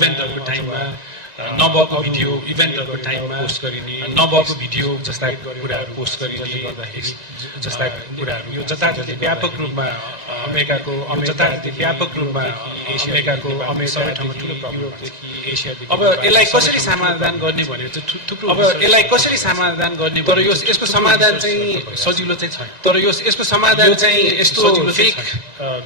इभेन्टहरुको टाइममा नभएको भिडियो इभेन्टहरुको टाइममा पोस्ट गरिने नभएको भिडियो जस्ता कुराहरु पोस्ट गरिने गर्दाखेरि जस्ता कुराहरु यो जताततै व्यापक रूपमा अमेरिकाको जताततै व्यापक रूपमा अमेरिकाको सबै ठाउँमा ठूलो प्रब्लम छ अब यसलाई कसरी समाधान गर्ने भनेर चाहिँ थुप्रो अब यसलाई कसरी समाधान गर्ने तर यसको समाधान चाहिँ सजिलो चाहिँ छैन तर यसको समाधान चाहिँ यस्तो फेक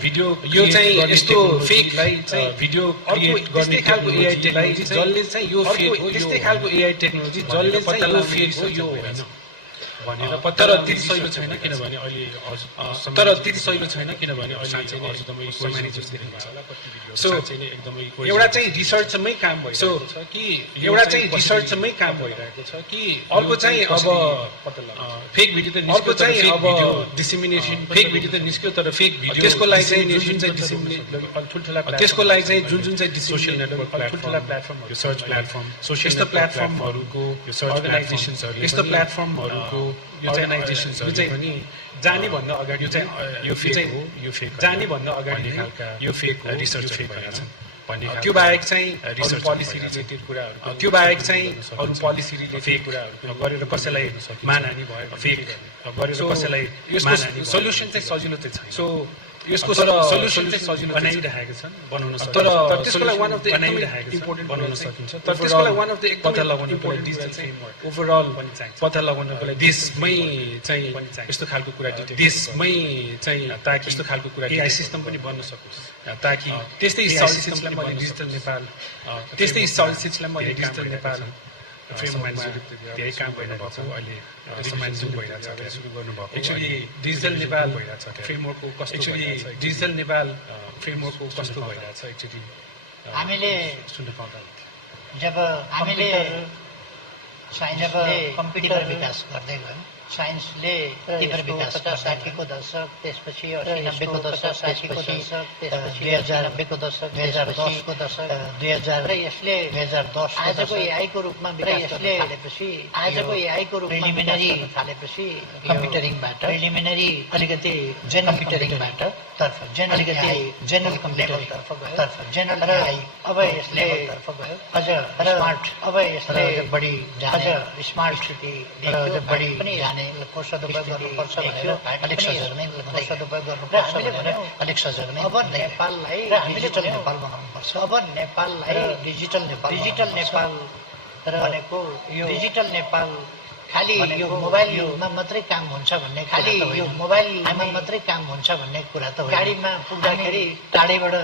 भिडियो यो चाहिँ यस्तो फेकलाई चाहिँ भिडियो क्रिएट गर्ने खालको एआई टेक्नोलोजी जसले चाहिँ यो फेक हो त्यस्तै खालको एआई टेक्नोलोजी जसले चाहिँ यो फेक हो यो होइन भनेर तर त्यति सजिलो छैन किनभने अहिले तर त्यति सजिलो छैन किनभने अहिले चाहिँ एकदमै समय जस्तै देखिन्छ सो एउटा चाहिँ रिसर्चमै काम भइरहेको छ कि एउटा चाहिँ रिसर्चमै काम भइरहेको छ कि अर्को चाहिँ अब फेक भिडियो त अर्को चाहिँ अब डिसिमिनेसन फेक भिडियो त निस्क्यो तर फेक भिडियो त्यसको लागि चाहिँ जुन चाहिँ डिसिमिनेसन ठुल्ठुला त्यसको लागि चाहिँ जुन चाहिँ सोसियल नेटवर्क ठुल्ठुला प्लेटफर्महरु रिसर्च प्लेटफर्म यस्तो प्लेटफर्महरुको रिसर्च अर्गनाइजेसन्सहरु यस्तो प्लेटफर्महरुको यो अर्गनाइजेसन्सहरु चाहिँ पनि जाने भन्दा अगाडि यो चाहिँ यो फेक हो यो फेक जाने भन्दा अगाडि यो फेक हो रिसर्च भइरहेछ भन्ने त्यो बाहेक चाहिँ रिसर्च पोलिसी रिलेटेड कुराहरु त्यो बाहेक चाहिँ अरु पोलिसी रिलेटेड कुराहरु गरेर कसैलाई मानहानि भयो फेक गरेर कसैलाई यसको सोलुसन चाहिँ सजिलो चाहिँ छैन सो यसको सोलुसन चाहिँ सजिलो बनाइरहेका छन् बनाउन सकिन्छ तर त्यसको लागि वान अफ द इम्पोर्टेन्ट बनाउन सकिन्छ तर त्यसको लागि वान अफ द पत्ता लगाउनको लागि डिजिटल फ्रेमवर्क ओभरअल पनि चाहिन्छ पत्ता लगाउनको लागि देशमै चाहिँ यस्तो खालको कुरा डिटेल देशमै चाहिँ ताकि यस्तो खालको कुरा एआई सिस्टम पनि बन्न सकोस् ताकि त्यस्तै सिस्टमलाई मैले डिजिटल नेपाल त्यस्तै सिस्टमलाई मैले डिजिटल नेपाल फ्रेमवर्कमा धेरै काम भइरहेको छ अहिले सम्मानित भइरहेछ सुरु गर्नुभएको एक्चुअली डिजिटल नेपाल भइरहेछ फ्रेमवर्कको कस्तो एक्चुअली डिजिटल नेपाल फ्रेमवर्कको कस्तो भइरहेछ एक्चुअली हामीले सुन्न पाउँदा जब हामीले साइन्सले कम्प्युटर विकास गर्दै गयौँ साइन्सले तीव्र विकास 60 को दशक त्यसपछि 80 को दशक 60 को दशक त्यसपछि 2090 को दशक 2010 को दशक 2000 र यसले 2010 आजको एआई को रूपमा विकास थालेपछि आजको एआई को रूपमा प्रिलिमिनरी थालेपछि कम्प्युटरिङबाट प्रिलिमिनरी अलिकति जेनरल कम्प्युटरिङबाट तर्फ जेनरल कम्प्युटरिङ तर्फ जेनरल एआई अब यसले तर्फ गयो अझ स्मार्ट अब यसले बढी अझ स्मार्ट स्थिति अझ बढी पनि जाने सदुपयोग गर्नुपर्छ भनेर अलिक सजग नै सदुपयोग गर्नुपर्छ भनेर अलिक सजग नै अब नेपाललाई डिजिटल नेपाल बनाउनुपर्छ अब नेपाललाई डिजिटल नेपाल भनेको यो डिजिटल नेपाल खाली यो मोबाइलमा मात्रै काम हुन्छ भन्ने खाली यो मोबाइलमा मात्रै काम हुन्छ भन्ने कुरा त गाडीमा पुग्दाखेरि टाढैबाट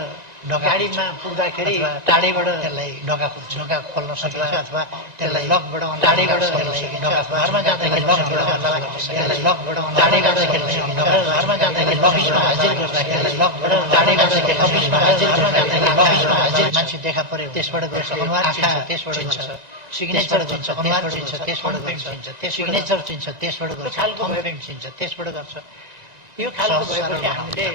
गाडीमा पुग्दाखेरि टाढैबाट त्यसलाई ढोका खोल्न सकिन्छ अथवा त्यसलाई लक बढाउन टाढैबाट घरमा जाँदाखेरि त्यसलाई लक बढाउन टाढैबाट घरमा जाँदाखेरि अफिसमा हाजिर गर्दाखेरि लक बढाउन टाढैबाट अफिसमा हाजिर मान्छे देखा पर्यो त्यसबाट गर्छ त्यसबाट गर्छ सिग्नेचर चिन्छ अनिवार्य चिन्छ त्यसबाट चिन्छ त्यो सिग्नेचर चिन्छ त्यसबाट गर्छ कम्प्लेन्ट चिन्छ त्यसबाट गर्छ यो खालको भएपछि हामीले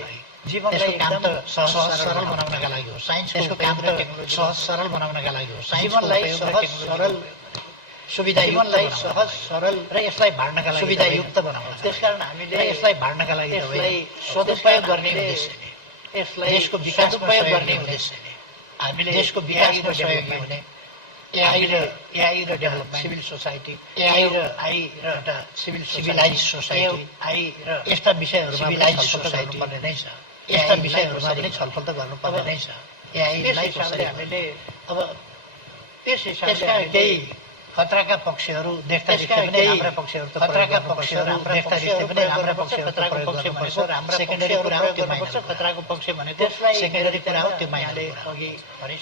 जीवनलाई एकदम सहज सरल बनाउनका लागि हो साइन्सको काम र टेक्नोलोजी सहज सरल बनाउनका लागि हो जीवनलाई सहज सरल सुविधा जीवनलाई सहज सरल र यसलाई बाँड्नका लागि सुविधायुक्त बनाउन त्यसकारण हामीले यसलाई बाँड्नका लागि यसलाई सदुपयोग गर्ने उद्देश्यले यसलाई देशको विकास उपयोग गर्ने उद्देश्यले हामीले देशको विकासमा सहयोगी हुने एआई र डेभलपमेन्ट सिभिल सोसाइटी एआई र एउटा सिभिलाइज सोसाइटी आई र यस्ता विषयहरूमा सिभिलाइज सोसाइटी पर्ने नै छ यस्ता विषयहरूमा पनि छलफल त गर्नुपर्ने नै छ एआईलाई हामीले अब त्यस हिसाबले केही खतराका पक्षहरू देख्दा पनि हाम्रा पक्षहरू त खतराका पक्षहरू देख्दा पनि हाम्रा पक्षहरू खतराको पक्ष भनेको हाम्रो सेकेन्डरी कुरा हो त्यो माइनस खतराको पक्ष भनेको सेकेन्डरी कुरा हो त्यो माइनसले अघि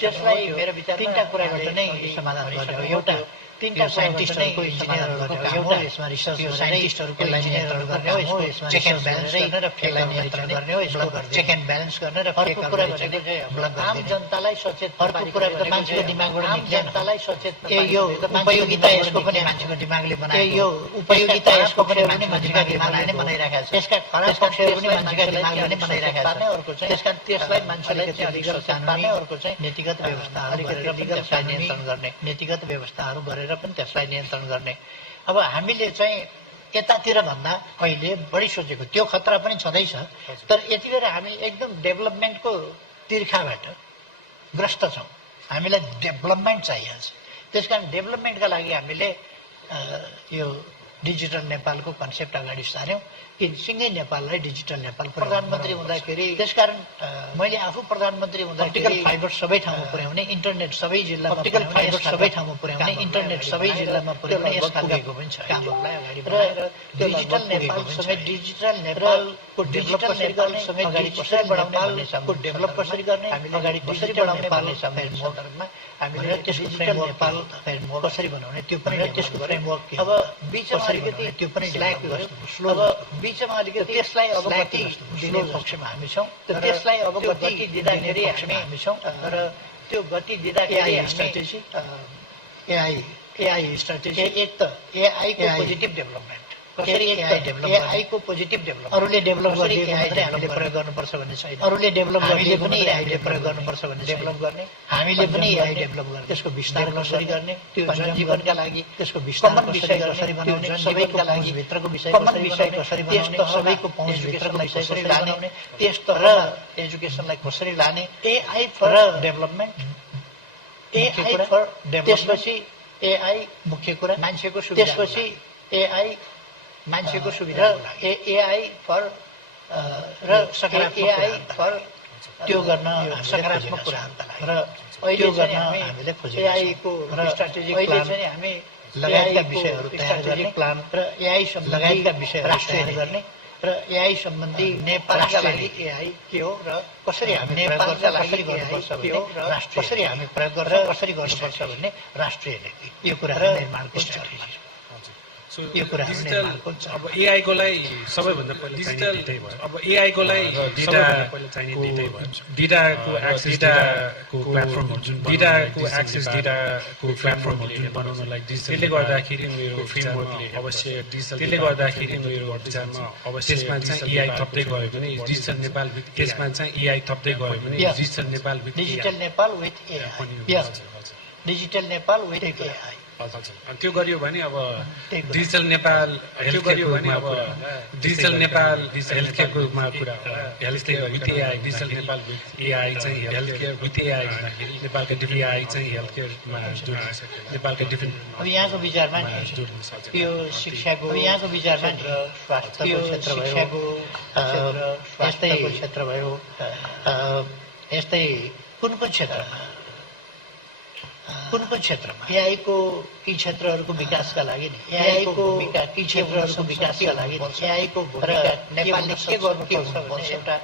त्यसलाई मेरो विचारमा तीनटा कुराबाट नै समाधान गर्ने हो एउटा तीनटा साइन्टिस्टहरूको इन्जिनियरहरूको एउटा यसमा रिसर्च साइन्टिस्टहरूको इन्जिनियरहरू गर्ने हो यसमा चेक एन्ड ब्यालेन्स गर्ने र फेकलाई नियन्त्रण गर्ने हो यसको चेक एन्ड ब्यालेन्स गर्ने र अर्को कुरा भनेको आम जनतालाई सचेत अर्को कुरा मान्छेको दिमागबाट आम जनतालाई सचेत यो उपयोगिता यसको पनि मान्छेको दिमागले बनायो यो उपयोगिता यसको पनि मान्छेका दिमागले नै बनाइरहेका छ त्यसका खराब पक्षहरू पनि मान्छेका दिमागले नै बनाइरहेका छ अर्को चाहिँ त्यसका त्यसलाई मान्छेले लिगल कानुनी अर्को चाहिँ नीतिगत व्यवस्थाहरू गरेर लिगल नियन्त्रण गर्ने नीतिगत व्यवस्थाहरू गरेर पनि त्यसलाई नियन्त्रण गर्ने अब हामीले चाहिँ यतातिर भन्दा अहिले बढी सोचेको त्यो खतरा पनि छँदैछ तर यति बेला हामी एकदम डेभलपमेन्टको तिर्खाबाट ग्रस्त छौँ हामीलाई डेभलपमेन्ट चाहिन्छ। त्यसकारण डेभलपमेन्टका लागि हामीले यो डिजिटल नेपालको कन्सेप्ट अगाडि सार्यौं कि सँगै नेपाललाई डिजिटल नेपाल प्रधानमन्त्री हुँदाखेरि। त्यसकारण मैले आफू प्रधानमन्त्री हुँदाखेरि फाइबर सबै ठाउँमा पुर्याउने, इन्टरनेट सबै जिल्लामा फाइबर सबै ठाउँमा पुर्याउने, इन्टरनेट सबै जिल्लामा पुर्याउने यस खालको पनि छ कामहरूलाई अगाडि बढाएर डिजिटल नेपाल सँगै डिजिटल नेपालको डिजिटल नेपालसँगै अगाडि कसरी बढाउने नेपालको डेभलप कसरी गर्ने, अगाडि कसरी बढाउने पाल्ने सन्दर्भमा हामीले त्यसको डिजिटल नेपाल कसरी बनाउने त्यो पनि त्यसको फ्रेमवर्क के अब बीचमा अलिकति त्यो पनि ल्याक गर्यो। अब बीचमा अलिकति त्यसलाई अब गति दिने पक्षमा हामी छौँ। त्यसलाई अब गति दिँदाखेरि हामी छौँ र त्यो गति दिँदाखेरि स्ट्राटेजी एआई स्ट्राटेजी एक त एआईको पोजिटिभ डेभलपमेन्ट कसरी एआई को पोजिटिभ डेभलप अरूले डेभलप गर्ने मात्रै हामीले प्रयोग गर्नुपर्छ भन्ने छैन। अरूले डेभलप गर्ने पनि एआईले प्रयोग गर्नुपर्छ भन्ने डेभलप गर्ने, हामीले पनि एआई डेभलप गर्ने, त्यसको विस्तार कसरी गर्ने, त्यो जनजीवनका लागि त्यसको विस्तार कसरी बनाउने, सबैका लागि भित्रको विषय कसरी बनाउने, सबैको पहुँच भित्रको विषय कसरी लाने, त्यस तरह एजुकेसनलाई कसरी लाने, एआई फर डेभलपमेन्ट, एआई फर डेभलपमेन्ट, त्यसपछि एआई मुख्य कुरा मान्छेको सुविधा, त्यसपछि एआई मान्छेको सुविधा, एआई फर र एआई फर त्यो गर्न सकारात्मक कुराहरूका लागि र अहिले गर्न हामीले खोजेको एआईको स्ट्राटेजिक प्लान चाहिँ हामी लगायतका विषयहरू तयार गर्ने प्लान र एआई लगायतका विषयहरू तयार गर्ने र एआई सम्बन्धी नेपालका लागि एआई के हो र कसरी हामी नेपालका लागि गर्नुपर्छ भन्ने कसरी हामी प्रयोग गर्छौँ, कसरी गर्नुपर्छ भन्ने राष्ट्रिय नीति यो कुराहरू निर्माणको स्ट्राटेजी यो कुरा डिजिटल अब एआईको लागि सबैभन्दा पहिला डिजिटल अब एआईको लागि डेटाको प्लेटफर्महरू जुन डेटाको एक्सेस डेटाको प्लेटफर्महरू जुन बनाउनलाई त्यसले गर्दाखेरि मेरो फ्रेमवर्कले अवश्य डिजिटल त्यसले गर्दाखेरि मेरो विचारमा अवश्य त्यसमा चाहिँ एआई थप्दै गयो भने डिजिटल नेपाल त्यसमा चाहिँ एआई थप्दै गयो भने digital Nepal digital Nepal with AI digital Nepal with AI त्यो गरियो भने अब डिजिटल नेपाल त्यो गरियो भने अब डिजिटल नेपाल हेल्थ केयरको कुरा health care with AI digital Nepal with AI चाहिँ हेल्थ केयर विथ एआई भन्दाखेरि नेपालका डिफ्रेन्ट एआई चाहिँ हेल्थ केयरमा जोड्न सक्छ। नेपालका डिफ्रेन्ट अब यहाँको विचारमा यो शिक्षाको यहाँको विचारमा स्वास्थ्यको क्षेत्र भयो, स्वास्थ्यको क्षेत्र भयो, यस्तै कुन क्षेत्रमा एआईको यी क्षेत्रहरूको विकासका लागि एआईको यी क्षेत्रहरूको विकासका लागि एआईको नेपालले के गर्नुपर्छ भन्ने एउटा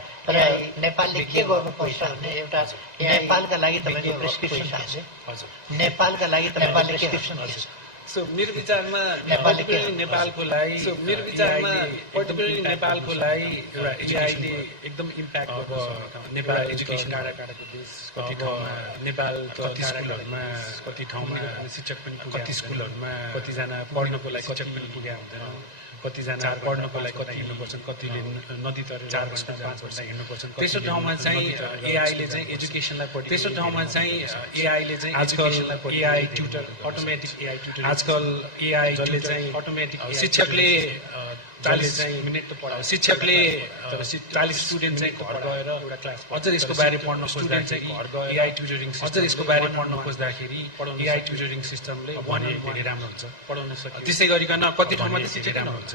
नेपालले के गर्नुपर्छ भन्ने एउटा नेपालका लागि तपाईँको प्रेस्क्रिप्सन के छ? नेपालका लागि तपाईँले प्रेस्क्रिप्सन के छ? सो मेरो विचारमा नेपालको लागि मेरो विचारमा पर्टिकुलरली नेपालको लागि एउटा एआईले एकदम इम्प्याक्ट अब नेपाल एजुकेसन टाढाको देश कति ठाउँमा नेपाल कति स्कुलहरूमा कति ठाउँमा शिक्षक पनि कति स्कुलहरूमा कतिजना पढ्नको लागि शिक्षक पनि पुगेका हुँदैन, कतिजना पढ्नको लागि कति हिँड्नुपर्छन्, कतिले नदी तरेर 4 घण्टा 5 घण्टा हिँड्नुपर्छन्। त्यस्तो ठाउँमा चाहिँ एआईले चाहिँ एजुकेसनलाई त्यस्तो ठाउँमा चाहिँ एआईले चाहिँ आजकल AI tutor automatic AI tutor आजकल एआईले चाहिँ अटोमेटिक शिक्षकले 40 मिनट त पढाउँछ, शिक्षकले 40 स्टुडेन्ट चाहिँ घर गएर एउटा क्लास अझ यसको बारे पढ्न स्टुडेन्ट चाहिँ घर गएर एआई ट्युटरिङ अझ यसको बारे पढ्न खोज्दाखेरि एआई ट्युटरिङ सिस्टमले धेरै राम्रो हुन्छ पढाउन सक्छ। त्यसै गरिकन कति ठाउँमा त शिक्षकै नहुन्छ,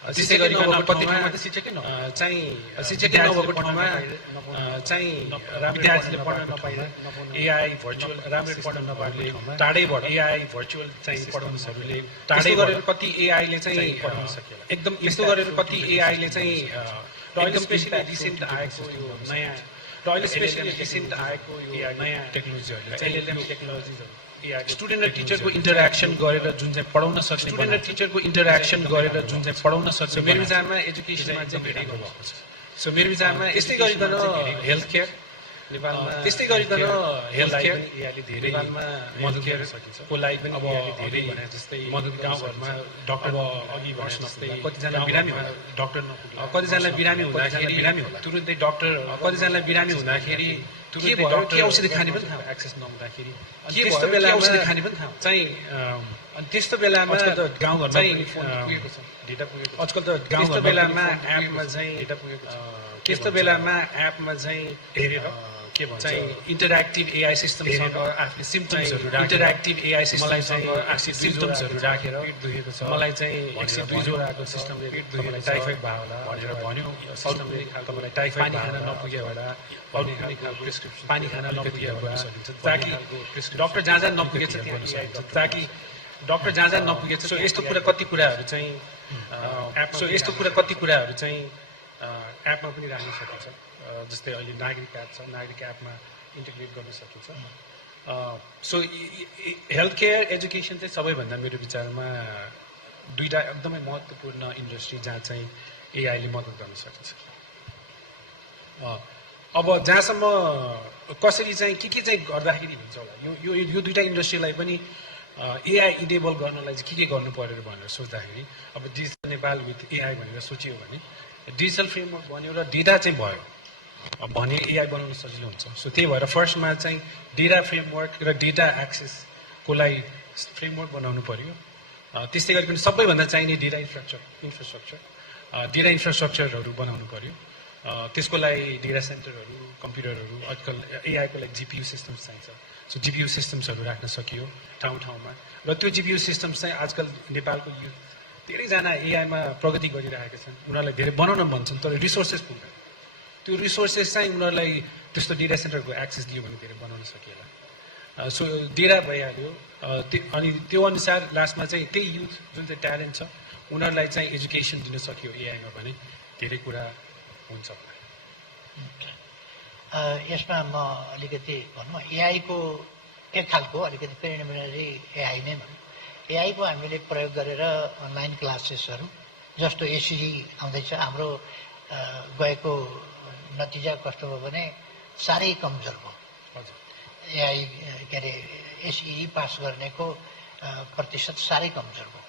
त्यसै गरिकन कति ठाउँमा त शिक्षकै चाहिँ शिक्षकै नभएको ठाउँमा चाहिँ विद्यार्थीले पढ्न नपाइने एआई भर्चुअल राम्ररी पढ्न नपाउने टाढैबाट एआई भर्चुअल चाहिँ पढाउनेहरूले टाढै गरेर कति एआईले चाहिँ पढाउन सकेन एकदम यस्तो गरेर कति एआईले चाहिँ एकदम स्पेसली रिसेन्ट आएको यो नयाँ र अहिले स्पेसली रिसेन्ट आएको यो नयाँ टेक्नोलोजीहरूले चाहिँ टेक्नोलोजीहरू स्टुडेन्ट र टिचरको इन्टरेक्सन गरेर जुन चाहिँ पढाउन सक्छ, स्टुडेन्ट र टिचरको इन्टरेक्सन गरेर जुन चाहिँ पढाउन सक्छ मेरो विचारमा एजुकेसनमा चाहिँ धेरै गर्नुपर्छ। सो मेरो विचारमा यस्तै गरिकन हेल्थ केयर नेपालमा त्यस्तै गरिकन हेल्थ केयर धेरै नेपालमा मदत गर्न सकिन्छ को लागि पनि अब धेरै भने जस्तै मदत गाउँघरमा डक्टर अघि भने जस्तै कतिजना बिरामी हुँदा डक्टर नपुग्ला, कतिजनालाई बिरामी हुँदाखेरि तुरुन्तै डक्टर कतिजनालाई बिरामी हुँदाखेरि तुरुन्तै डक्टर औषधि खाने पनि थाहा एक्सेस नहुँदाखेरि त्यस्तो बेलामा औषधि खाने पनि थाहा चाहिँ त्यस्तो बेलामा गाउँघरमा चाहिँ डेटा पुगेको आजकल त त्यस्तो बेलामा एपमा चाहिँ डेटा पुगेको छ, त्यस्तो बेलामा एपमा चाहिँ हेरेर के भन्छ इन्टरेक्टिभ एआई सिस्टमसँग आफ्नो सिम्पटम्सहरू इन्टरेक्टिभ एआई सिस्टमसँग आफ्नो सिम्पटम्सहरू राखेर दुखेको छ मलाई चाहिँ 102 जोडाको सिस्टमले तपाईँलाई टाइफाइड भयो होला भनेर भन्यो सिस्टमले तपाईँलाई टाइफाइड पानी खान नपुग्यो होला अरू कुनै खालको प्रिस्क्रिप्सन पानी खान नपुग्यो होला ताकि डक्टर जहाँ जहाँ नपुगेछ त्यहाँ ताकि डक्टर जहाँ जहाँ नपुगेछ सो यस्तो कति कुराहरू चाहिँ एपमा पनि राख्न सकिन्छ जस्तै अहिले नागरिक एप छ नागरिक एपमा इन्टिग्रेट गर्न सकिन्छ सो हेल्थ केयर एजुकेसन चाहिँ सबैभन्दा मेरो विचारमा दुईवटा एकदमै महत्त्वपूर्ण इन्डस्ट्री जहाँ चाहिँ एआईले मद्दत गर्न सकिन्छ अब जहाँसम्म कसरी चाहिँ के चाहिँ गर्दाखेरि हुन्छ होला यो दुईवटा इन्डस्ट्रीलाई पनि एआई इनेबल गर्नलाई चाहिँ के गर्नु पर्यो भनेर सोच्दाखेरि अब डिजिटल नेपाल विथ एआई भनेर सोचियो भने डिजिटल फ्रेमवर्क बन्यो र डेटा चाहिँ भयो भने एआई बनाउन सजिलो हुन्छ सो त्यही भएर फर्स्टमा चाहिँ डेटा फ्रेमवर्क र डेटा एक्सेसको लागि फ्रेमवर्क बनाउनु पर्यो त्यस्तै गरी पनि सबैभन्दा चाहिने डेटा इन्फ्रास्ट्रक्चरहरू बनाउनु पर्यो त्यसको लागि डेटा सेन्टरहरू कम्प्युटरहरू आजकल एआईको लागि जिपियु सिस्टम्स चाहिन्छ सो जिपियु सिस्टम्सहरू राख्न सकियो ठाउँ ठाउँमा र त्यो जिपियु सिस्टम्स चाहिँ आजकल नेपालको युथ धेरैजना एआईमा प्रगति गरिरहेका छन् उनीहरूलाई धेरै बनाउन मन छन् तर रिसोर्सेस पुग्दैन त्यो रिसोर्सेस चाहिँ उनीहरूलाई त्यस्तो डेटा सेन्टरको एक्सेस दियो भने धेरै बनाउन सकिएला सो डेटा भइहाल्यो अनि त्यो अनुसार लास्टमा चाहिँ त्यही युथ जुन चाहिँ ट्यालेन्ट छ उनीहरूलाई चाहिँ एजुकेसन दिन सकियो एआईमा भने धेरै कुरा हुन्छ यसमा म अलिकति भनौँ एआईको एक खालको अलिकति प्रिलिमिनरी एआई नै भनौँ एआईको हामीले प्रयोग गरेर अनलाइन क्लासेसहरू जस्तो एसिजी आउँदैछ हाम्रो गएको नतिजा कस्तो भयो भने साह्रै कमजोर भयो एआई के अरे एसई पास गर्नेको प्रतिशत साह्रै कमजोर भयो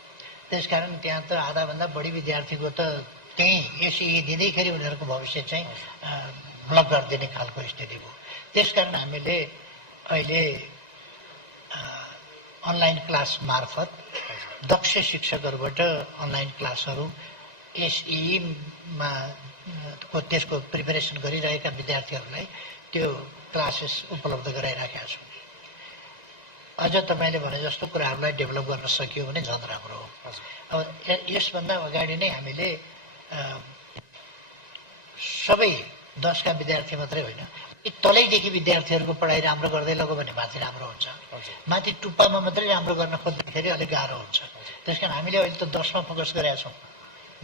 त्यसकारण त्यहाँ त आधाभन्दा बढी विद्यार्थीको त त्यहीँ एसई दिँदैखेरि उनीहरूको भविष्य चाहिँ ब्लक गरिदिने खालको स्थिति भयो त्यसकारण हामीले अहिले अनलाइन क्लास मार्फत दक्ष शिक्षकहरूबाट अनलाइन क्लासहरू एसईमा त्यसको प्रिपेरेसन गरिरहेका विद्यार्थीहरूलाई त्यो क्लासेस उपलब्ध गराइराखेका छौँ अझ तपाईँले भने जस्तो कुराहरूलाई डेभलप गर्न सकियो भने झन् राम्रो हो अब यसभन्दा अगाडि नै हामीले सबै 10 का विद्यार्थी मात्रै होइन तलैदेखि विद्यार्थीहरूको पढाइ राम्रो गर्दै लगो भने माथि राम्रो हुन्छ माथि टुप्पामा मात्रै राम्रो गर्न खोज्दाखेरि अलिक गाह्रो हुन्छ त्यसकारण हामीले अहिले त 10 मा फोकस गरेका छौँ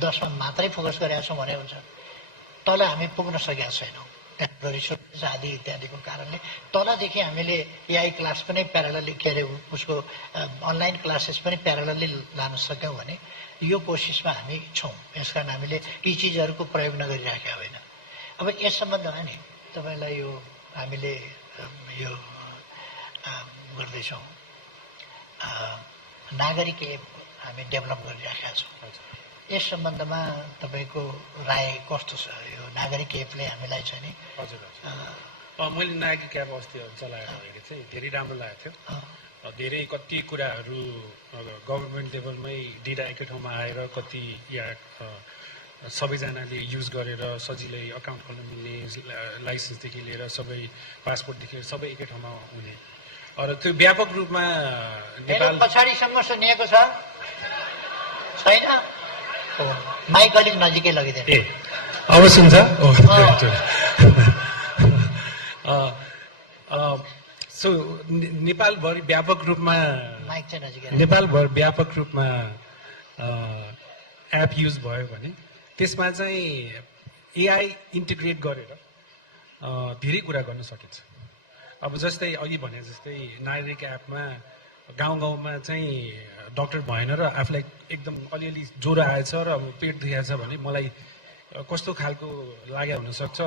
10 मा मात्रै फोकस गरेका छौँ भने हुन्छ तल हामी पुग्न सकेका छैनौँ रिसोर्सेस आदि इत्यादिको कारणले तलदेखि हामीले एआई क्लास पनि प्यारालली के अरे उसको अनलाइन क्लासेस पनि प्यारालली लान सक्यौँ भने यो कोसिसमा हामी छौँ यसकारण हामीले यी चिजहरूको प्रयोग नगरिराखेका होइन अब यस सम्बन्धमा नि तपाईँलाई यो हामीले यो गर्दैछौँ नागरिक एप हामी डेभलप गरिराखेका छौँ यस सम्बन्धमा तपाईँको राय कस्तो छ यो नागरिक एपले हामीलाई चाहिँ नि हजुर मैले नागरिक एप अस्ति चलाएर हेरेको थिएँ धेरै राम्रो लागेको थियो धेरै कति कुराहरू गभर्मेन्ट लेभलमै डेटा एकै ठाउँमा आएर कति सबैजनाले युज गरेर सजिलै अकाउन्ट खोल्न मिल्ने लाइसेन्सदेखि लिएर सबै पासपोर्टदेखि लिएर सबै एकै ठाउँमा हुने र त्यो व्यापक रूपमा नेपाल पछाडिसम्म सुनिएको छ छैन माइक अलिक नजिकै लगिदिनु ए अब सुन्छ सो नेपालभरि व्यापक रूपमा माइक चाहिँ नजिकै नेपालभर व्यापक रूपमा एप युज भयो भने त्यसमा चाहिँ एआई इन्टिग्रेट गरेर धेरै कुरा गर्न सकिन्छ अब जस्तै अघि भने जस्तै नागरिक एपमा गाउँ गाउँमा चाहिँ डक्टर भएन र आफूलाई एकदम अलिअलि ज्वरो आएछ र पेट दुखेछ भने मलाई कस्तो खालको लाग्यो हुनसक्छ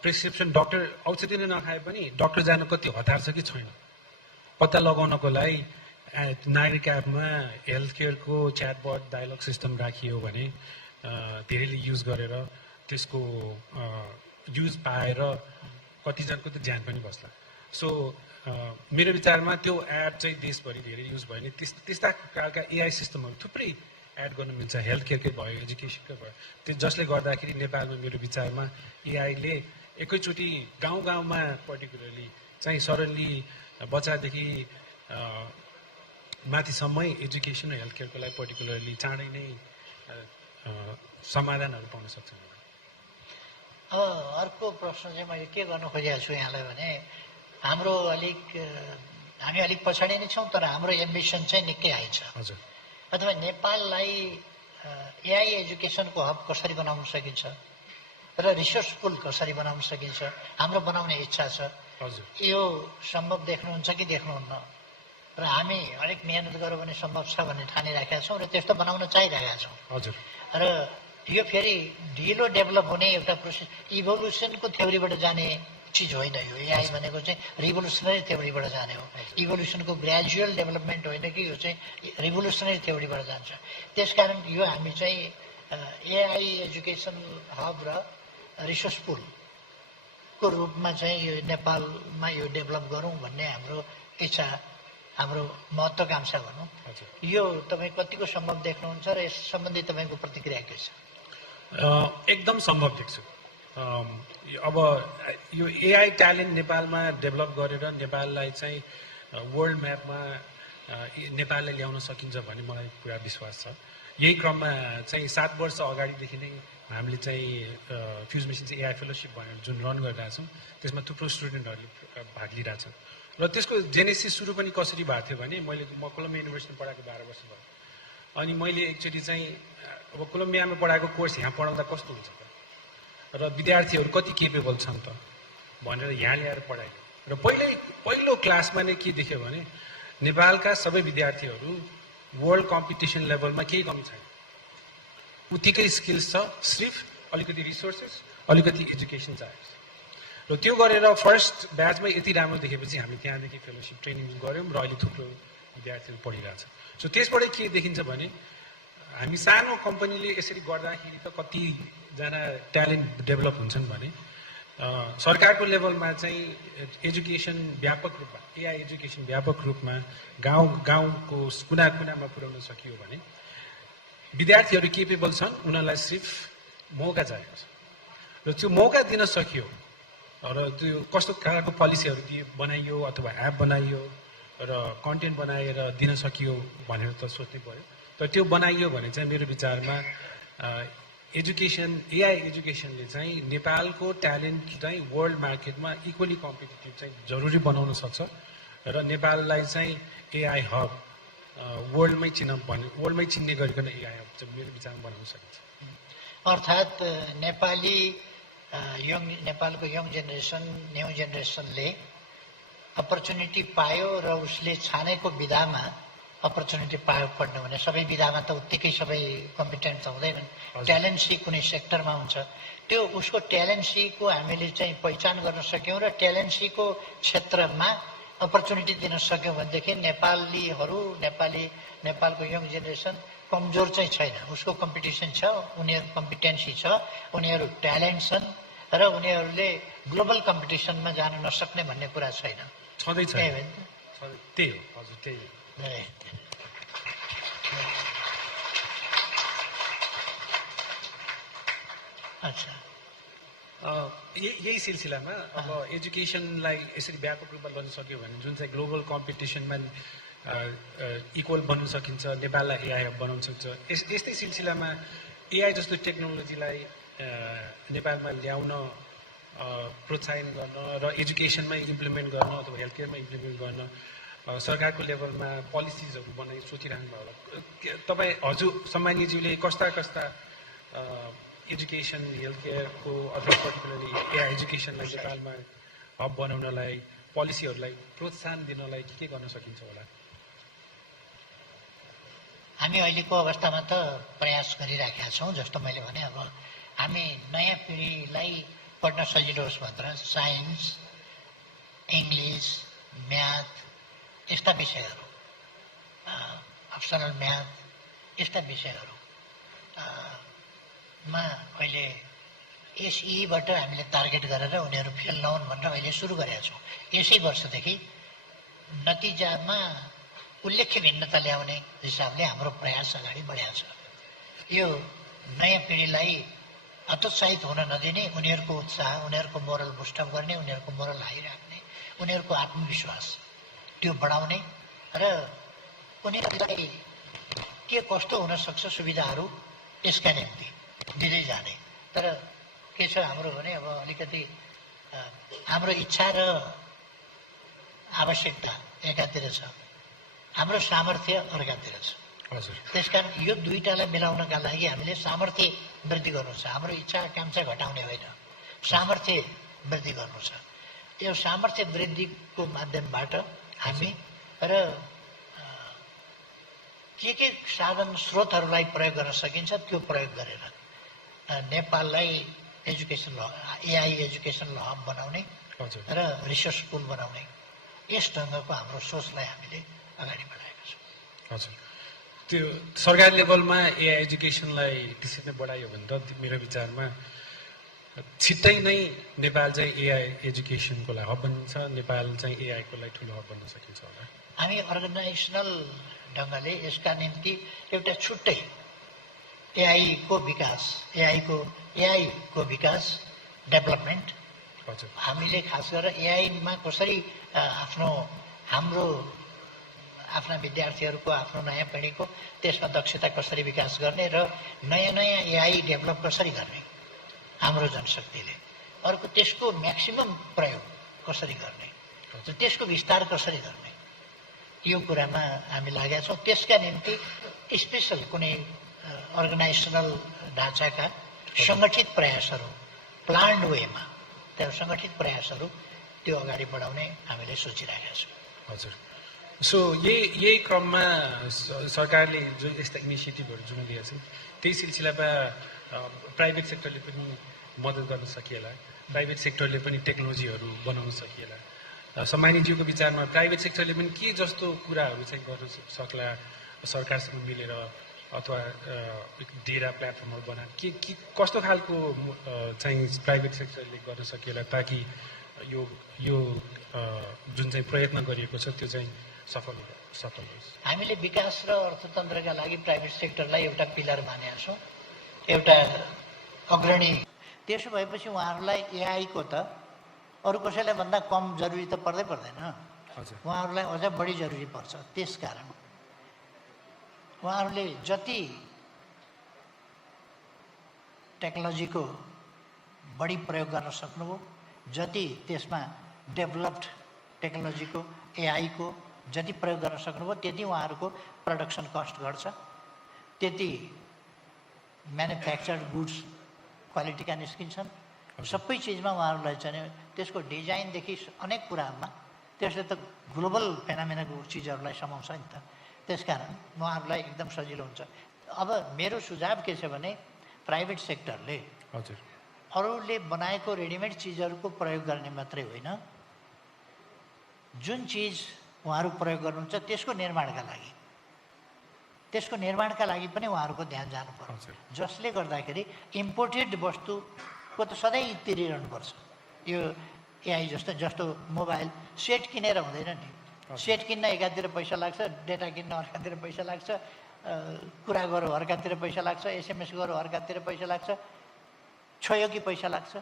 प्रेसक्रिप्सन डक्टर औषधि नै नखाए पनि डक्टर जान कति हतार छ कि छैन पत्ता लगाउनको लागि नागरिक एपमा हेल्थ केयरको च्याटबट डायलग सिस्टम राखियो भने धेरैले युज गरेर त्यसको युज पाएर कतिजनाको त ज्यान पनि बस्ला सो मेरो विचारमा त्यो एप चाहिँ देशभरि धेरै युज भयो भने त्यस्ता प्रकारका एआई सिस्टमहरू थुप्रै एड गर्नु मिल्छ हेल्थ केयरकै भयो एजुकेसनकै भयो त्यो जसले गर्दाखेरि नेपालमा मेरो विचारमा एआईले एकैचोटि गाउँमा पर्टिकुलरली चाहिँ सडनली बच्चादेखि माथिसम्मै एजुकेसन र हेल्थ केयरको लागि पर्टिकुलरली चाँडै नै समाधानहरू पाउन सक्छौँ। अब अर्को प्रश्न चाहिँ मैले के गर्नु खोजेको छु यहाँलाई भने हामी अलिक पछाडि नै छौँ, तर हाम्रो एम्बिसन चाहिँ निकै हाई छ। हजुर। अथवा नेपाललाई एआई एजुकेसनको हब कसरी बनाउन सकिन्छ र रिसोर्सफुल कसरी बनाउन सकिन्छ, हाम्रो बनाउने इच्छा छ। हजुर। यो सम्भव देख्नुहुन्छ कि देख्नुहुन्न, र हामी अलिक मेहनत गऱ्यौँ भने सम्भव छ भन्ने ठानिराखेका छौँ र त्यस्तो बनाउन चाहिरहेका छौँ। हजुर। र यो फेरि ढिलो डेभलप हुने एउटा प्रोसेस, इभोल्युसनको थ्योरीबाट जाने चिज होइन। यो एआई भनेको चाहिँ रिभोल्युसनरी थ्योरीबाट जाने हो। इभोल्युसनको ग्रेजुअल डेभलपमेन्ट होइन कि यो चाहिँ रिभोल्युसनरी थ्योरीबाट जान्छ। त्यसकारण यो हामी चाहिँ एआई एजुकेसन हब र रिसोर्स पुलको रूपमा चाहिँ यो नेपालमा यो डेभलप गरौँ भन्ने हाम्रो इच्छा, हाम्रो महत्त्वाकांक्षा भनौँ। यो तपाईँ कतिको सम्भव देख्नुहुन्छ र यस सम्बन्धी तपाईँको प्रतिक्रिया के छ? एकदम सम्भव देख्छु। अब यो एआई ट्यालेन्ट नेपालमा डेभलप गरेर नेपाललाई चाहिँ वर्ल्ड म्यापमा नेपाललाई ल्याउन सकिन्छ भन्ने मलाई पुरा विश्वास छ। यही क्रममा चाहिँ 7 वर्ष अगाडिदेखि नै हामीले चाहिँ फ्युज मिसन चाहिँ एआई फेलोसिप भनेर जुन रन गरिरहेछौँ, त्यसमा थुप्रो स्टुडेन्टहरूले भाग लिइरहेछन्। र त्यसको जेनेसिस सुरु पनि कसरी भएको थियो भने म कोलम्बिया युनिभर्सिटीमा पढाएको 12 वर्ष भयो। अनि मैले एकचोटि चाहिँ अब कोलम्बियामा पढाएको कोर्स यहाँ पढाउँदा कस्तो हुन्छ त, र विद्यार्थीहरू कति केपेबल छन् त भनेर यहाँ ल्याएर पढाएँ। र पहिलो क्लासमा नै के देख्यो भने नेपालका सबै विद्यार्थीहरू वर्ल्ड कम्पिटिसन लेभलमा केही कमी छैन, उत्तिकै स्किल्स छ, सिर्फ अलिकति रिसोर्सेस, अलिकति एजुकेसन चाहिन्छ। र त्यो गरेर फर्स्ट ब्याचमै यति राम्रो देखेपछि हामी त्यहाँदेखि फेलोसिप ट्रेनिङ गऱ्यौँ र अहिले थुप्रो विद्यार्थीहरू पढिरहेछ। सो त्यसबाट के देखिन्छ भने हामी सानो कम्पनीले यसरी गर्दाखेरि त कतिजना ट्यालेन्ट डेभलप हुन्छन् भने सरकारको लेभलमा चाहिँ एजुकेसन व्यापक रूपमा, एआई एजुकेसन व्यापक रूपमा गाउँको कुना कुनामा पुर्याउन सकियो भने विद्यार्थीहरू केपेबल छन्, उनीहरूलाई सिर्फ मौका चाहिएको छ। र त्यो मौका दिन सकियो र त्यो कस्तो खालको पोलिसीहरू बनाइयो अथवा एप बनाइयो र कन्टेन्ट बनाएर दिन सकियो भनेर त सोच्नै पर्यो। तर त्यो बनाइयो भने चाहिँ मेरो विचारमा एजुकेसन, एआई एजुकेसनले चाहिँ नेपालको ट्यालेन्ट चाहिँ वर्ल्ड मार्केटमा इक्वली कम्पिटिटिभ चाहिँ जरुरी बनाउन सक्छ र नेपाललाई चाहिँ एआई हब वर्ल्डमै चिन्ने गरिकन एआई हब चाहिँ मेरो विचारमा बनाउन सकिन्छ। अर्थात् नेपालको यङ जेनेरेसन, न्यू जेनेरेसनले अपर्च्युनिटी पायो र उसले छानेको विधामा अपर्च्युनिटी पायो पढ्नु भने सबै विधामा त उत्तिकै सबै कम्पिटेन्ट त हुँदैनन्। ट्यालेन्ट सी कुनै सेक्टरमा हुन्छ, त्यो उसको ट्यालेन्ट सीको हामीले चाहिँ पहिचान गर्न सक्यौँ र ट्यालेन्ट सीको क्षेत्रमा अपर्च्युनिटी दिन सक्यौँ भनेदेखि नेपालको यङ जेनेरेसन कमजोर चाहिँ छैन। उसको कम्पिटिसन छ, उनीहरू कम्पिटेन्सी छ, उनीहरू ट्यालेन्ट छन् र उनीहरूले ग्लोबल कम्पिटिसनमा जान नसक्ने भन्ने कुरा छैन। छँदै छ, त्यही हो। हजुर, त्यही हो। अच्छा, यही सिलसिलामा अब एजुकेसनलाई यसरी व्यापक रूपमा गर्न सक्यो भने जुन चाहिँ ग्लोबल कम्पिटिसनमा इक्वल बन्न सकिन्छ, नेपाललाई एआई बनाउन सक्छ। यस्तै सिलसिलामा एआई जस्तो टेक्नोलोजीलाई नेपालमा ल्याउन, प्रोत्साहन गर्न र एजुकेसनमा इम्प्लिमेन्ट गर्न अथवा हेल्थ केयरमा इम्प्लिमेन्ट गर्न सरकारको लेभलमा पोलिसिजहरू बनाइ सोचिरहनु भयो होला। तपाईँ हजुर सम्मानीयज्यूले कस्ता एजुकेसन, हेल्थ केयरको अथवा पर्टिकुलरली एआई एजुकेसनलाई नेपालमा हब बनाउनलाई, पोलिसीहरूलाई प्रोत्साहन दिनलाई के गर्न सकिन्छ होला? हामी अहिलेको अवस्थामा त प्रयास गरिराखेका छौँ। जस्तो मैले भने, अब हामी नयाँ पिँढीलाई पढ्न सजिलो होस् भनेर साइन्स, इङ्ग्लिस, म्याथ यस्ता विषयहरू, अप्सनल म्याथ यस्ता विषयहरूमा अहिले एसईबाट हामीले टार्गेट गरेर उनीहरू फेल नहुन् भनेर अहिले सुरु गरेका छौँ। यसै वर्षदेखि नतिजामा उल्लेख्य भिन्नता ल्याउने हिसाबले हाम्रो प्रयास अगाडि बढाएको छ। यो नयाँ पिँढीलाई हतोत्साहित हुन नदिने, उनीहरूको उत्साह, उनीहरूको मोरल बुस्टअप गर्ने, उनीहरूको मोरल हाई राख्ने, उनीहरूको आत्मविश्वास त्यो बढाउने र उनीहरूलाई के कस्तो हुन सक्छ सुविधाहरू यसका निम्ति दिँदै जाने। तर के छ हाम्रो भने अब अलिकति हाम्रो इच्छा र आवश्यकता एकातिर छ, हाम्रो सामर्थ्य अर्कातिर छ। त्यसकारण यो दुईटालाई मिलाउनका लागि हामीले सामर्थ्य वृद्धि गर्नु छ। हाम्रो इच्छा आकांक्षा घटाउने होइन, सामर्थ्य वृद्धि गर्नु छ। यो सामर्थ्य वृद्धिको माध्यमबाट हामी र के साधन स्रोतहरूलाई प्रयोग गर्न सकिन्छ त्यो प्रयोग गरेर नेपाललाई एजुकेसन एआई एजुकेसन हब बनाउने र रिसर्च पुल बनाउने यस ढङ्गको हाम्रो सोचलाई हामीले अगाडि बढाएका छौँ। हजुर, त्यो सरकार लेभलमा एआई एजुकेसनलाई त्यसरी नै बढायो भने त मेरो विचारमा छिट्टै नै नेपाल चाहिँ एआई एजुकेसनको लागि हब बनिन्छ, नेपाल चाहिँ एआईको लागि ठुलो हब बन्न सकिन्छ होला। हामी अर्गनाइजेसनल ढङ्गले यसका निम्ति एउटा छुट्टै एआईको विकास डेभलपमेन्ट हामीले खास गरेर एआईमा कसरी आफ्ना विद्यार्थीहरूको आफ्नो नयाँ पिँढीको त्यसमा दक्षता कसरी विकास गर्ने र नयाँ एआई डेभलप कसरी गर्ने हाम्रो जनशक्तिले, अर्को त्यसको म्याक्सिमम प्रयोग कसरी गर्ने र त्यसको विस्तार कसरी गर्ने यो कुरामा हामी लागेका छौँ। त्यसका निम्ति स्पेसल कुनै अर्गनाइजेसनल ढाँचाका सङ्गठित प्रयासहरू प्लान्ड वेमा त्यो सङ्गठित प्रयासहरू त्यो अगाडि बढाउने हामीले सोचिरहेका छौँ। हजुर, सो यही क्रममा सरकारले जुन यस्ता इनिसिएटिभहरू जुन लिएको छ त्यही सिलसिलामा प्राइभेट सेक्टरले पनि मद्दत गर्न सकिएला, प्राइभेट सेक्टरले पनि टेक्नोलोजीहरू बनाउन सकिएला। सम्मानीज्यूको विचारमा प्राइभेट सेक्टरले पनि के जस्तो कुराहरू चाहिँ गर्न सक्ला सरकारसँग मिलेर अथवा डेटा प्लेटफर्महरू बनाएर के कस्तो खालको चाहिँ प्राइभेट सेक्टरले गर्न सकिएला ताकि यो जुन चाहिँ प्रयत्न गरिएको छ त्यो चाहिँ सफल होस्। हामीले विकास र अर्थतन्त्रका लागि प्राइभेट सेक्टरलाई एउटा पिलर मानेका छौँ, एउटा अग्रणी। त्यसो भएपछि उहाँहरूलाई एआईको त अरू कसैलाई भन्दा कम जरुरी त पर्दैन, उहाँहरूलाई अझ बढी जरुरी पर्छ। त्यसकारण उहाँहरूले जति टेक्नोलोजीको बढी प्रयोग गर्न सक्नुभयो, जति त्यसमा डेभलप्ड टेक्नोलोजीको एआईको जति प्रयोग गर्न सक्नुभयो त्यति उहाँहरूको प्रोडक्सन कस्ट घट्छ, त्यति म्यानुफ्याक्चर्ड गुड्स क्वालिटीका निस्किन्छन्। सबै चिजमा उहाँहरूलाई चाहिँ त्यसको डिजाइनदेखि अनेक कुराहरूमा त्यसले त ग्लोबल फेनामेनाको चिजहरूलाई समाउँछ नि त। त्यसकारण उहाँहरूलाई एकदम सजिलो हुन्छ। अब मेरो सुझाव के छ भने प्राइभेट सेक्टरले अरूले बनाएको रेडिमेड चिजहरूको प्रयोग गर्ने मात्रै होइन, जुन चिज उहाँहरू प्रयोग गर्नुहुन्छ त्यसको निर्माणका लागि पनि उहाँहरूको ध्यान जानु पर्छ, जसले गर्दाखेरि इम्पोर्टेड वस्तुको त सधैँ तिरिरहनुपर्छ। यो एआई जस्तो मोबाइल सेट किनेर हुँदैन नि, सेट किन्न एकातिर पैसा लाग्छ, डेटा किन्न अर्कातिर पैसा लाग्छ, कुरा गरौँ अर्कातिर पैसा लाग्छ, एसएमएस गरौँ अर्कातिर पैसा लाग्छ, छोयो कि पैसा लाग्छ।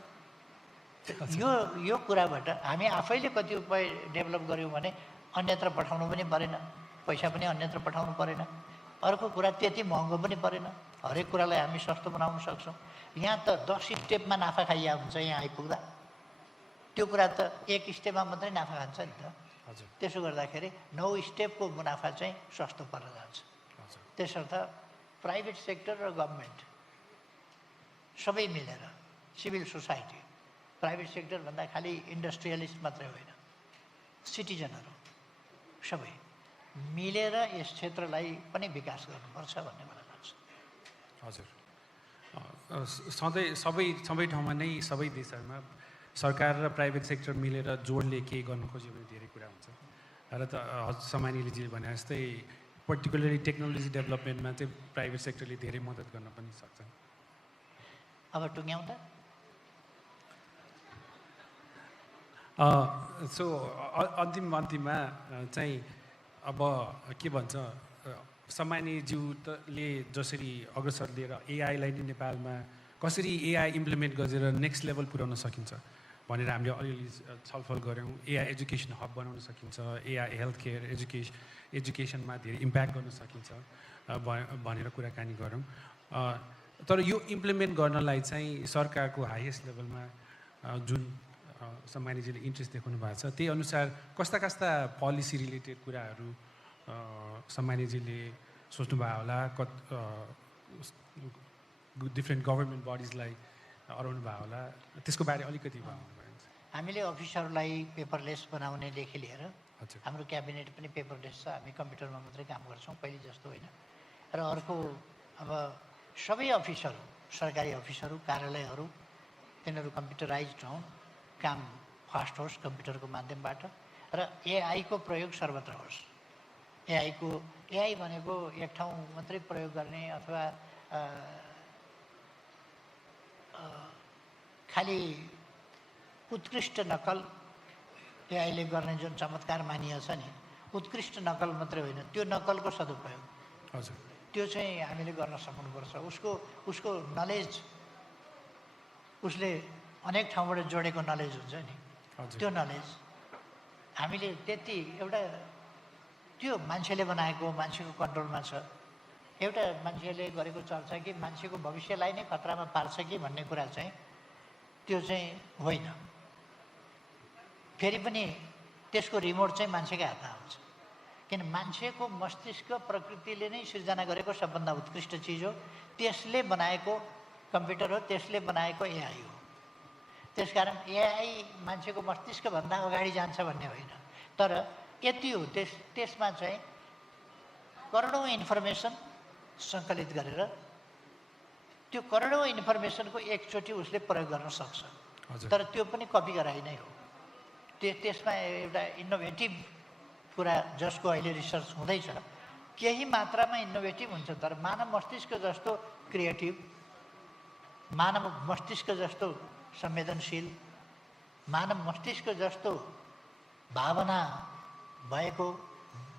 यो कुराबाट हामी आफैले कतिपय डेभलप गऱ्यौँ भने अन्यत्र पठाउनु पनि परेन, पैसा पनि अन्यत्र पठाउनु परेन। अर्को कुरा त्यति महँगो पनि परेन, हरेक कुरालाई हामी सस्तो बनाउन सक्छौँ। यहाँ त 10 स्टेपमा नाफा खाइया हुन्छ, यहाँ आइपुग्दा त्यो कुरा त 1 स्टेपमा मात्रै नाफा खान्छ नि त। त्यसो गर्दाखेरि 9 स्टेपको मुनाफा चाहिँ सस्तो पर्न जान्छ। त्यसर्थ प्राइभेट सेक्टर र गभर्मेन्ट सबै मिलेर, सिभिल सोसाइटी, प्राइभेट सेक्टर भन्दा खालि इन्डस्ट्रियलिस्ट मात्रै होइन, सिटिजनहरू सबै मिलेर यस क्षेत्रलाई पनि विकास गर्नुपर्छ भन्ने मलाई लाग्छ। हजुर, सबै ठाउँमा नै सबै देशहरूमा सरकार र प्राइभेट सेक्टर मिलेर जोडले केही गर्न खोज्यो भने धेरै कुरा हुन्छ र त सम्मानीले जे भने जस्तै पर्टिकुलरली टेक्नोलोजी डेभलपमेन्टमा चाहिँ प्राइभेट सेक्टरले धेरै मद्दत गर्न पनि सक्छ। अब टुङ्ग्याउँ त सो अन्तिममा चाहिँ अब के भन्छ सम्मानीज्यूले जसरी अग्रसर लिएर एआईलाई नै नेपालमा कसरी एआई इम्प्लिमेन्ट गरेर नेक्स्ट लेभल पुर्याउन सकिन्छ भनेर हामीले अलिअलि छलफल गऱ्यौँ। एआई एजुकेसन हब बनाउन सकिन्छ, एआई हेल्थ केयर एजुकेसनमा धेरै इम्प्याक्ट गर्न सकिन्छ भनेर कुराकानी गऱ्यौँ। तर यो इम्प्लिमेन्ट गर्नलाई चाहिँ सरकारको हाइएस्ट लेभलमा जुन सम्मानीजीले इन्ट्रेस्ट देखाउनु भएको छ त्यही अनुसार कस्ता पोलिसी रिलेटेड कुराहरू सम्मानीजीले सोच्नुभयो होला, डिफ्रेन्ट गभर्मेन्ट बडिजलाई अराउनु भयो होला, त्यसको बारे अलिकति भन्नुभयो। हामीले अफिसहरूलाई पेपरलेस बनाउनेदेखि लिएर हाम्रो क्याबिनेट पनि पेपरलेस छ, हामी कम्प्युटरमा मात्रै काम गर्छौँ पहिले जस्तो होइन। र अर्को अब सबै अफिसहरू, सरकारी अफिसहरू, कार्यालयहरू तिनीहरू कम्प्युटराइज्ड हुन्, काम फास्ट होस् कम्प्युटरको माध्यमबाट, र एआईको प्रयोग सर्वत्र होस्। एआई भनेको एक ठाउँ मात्रै प्रयोग गर्ने अथवा खालि उत्कृष्ट नकल एआईले गर्ने जुन चमत्कार मानिएको छ नि, उत्कृष्ट नकल मात्रै होइन, त्यो नकलको सदुपयोग हजुर त्यो चाहिँ हामीले गर्न सक्नुपर्छ। उसको नलेज, उसले अनेक ठाउँबाट जोडेको नलेज हुन्छ नि, त्यो नलेज हामीले त्यति एउटा त्यो मान्छेले बनाएको, मान्छेको कन्ट्रोलमा छ। एउटा मान्छेले गरेको चर्चा कि मान्छेको भविष्यलाई नै खतरामा पार्छ कि भन्ने कुरा चाहिँ त्यो चाहिँ होइन। फेरि पनि त्यसको रिमोट चाहिँ मान्छेकै हातमा हुन्छ, किन मान्छेको मस्तिष्क प्रकृतिले नै सिर्जना गरेको सबभन्दा उत्कृष्ट चिज हो। त्यसले बनाएको कम्प्युटर हो, त्यसले बनाएको एआई हो। त्यसकारण एआई मान्छेको मस्तिष्कभन्दा अगाडि जान्छ भन्ने होइन, तर यति हो त्यसमा चाहिँ करोडौँ इन्फर्मेसन सङ्कलित गरेर त्यो करोडौँ इन्फर्मेसनको एकचोटि उसले प्रयोग गर्न सक्छ। तर त्यो पनि कपी गराइ नै हो। त्यसमा एउटा इनोभेटिभ कुरा जसको अहिले रिसर्च हुँदैछ, केही मात्रामा इनोभेटिभ हुन्छ, तर मानव मस्तिष्क जस्तो क्रिएटिभ, मानव मस्तिष्क जस्तो संवेदनशील, मानव मस्तिष्क जस्तो भावना भएको,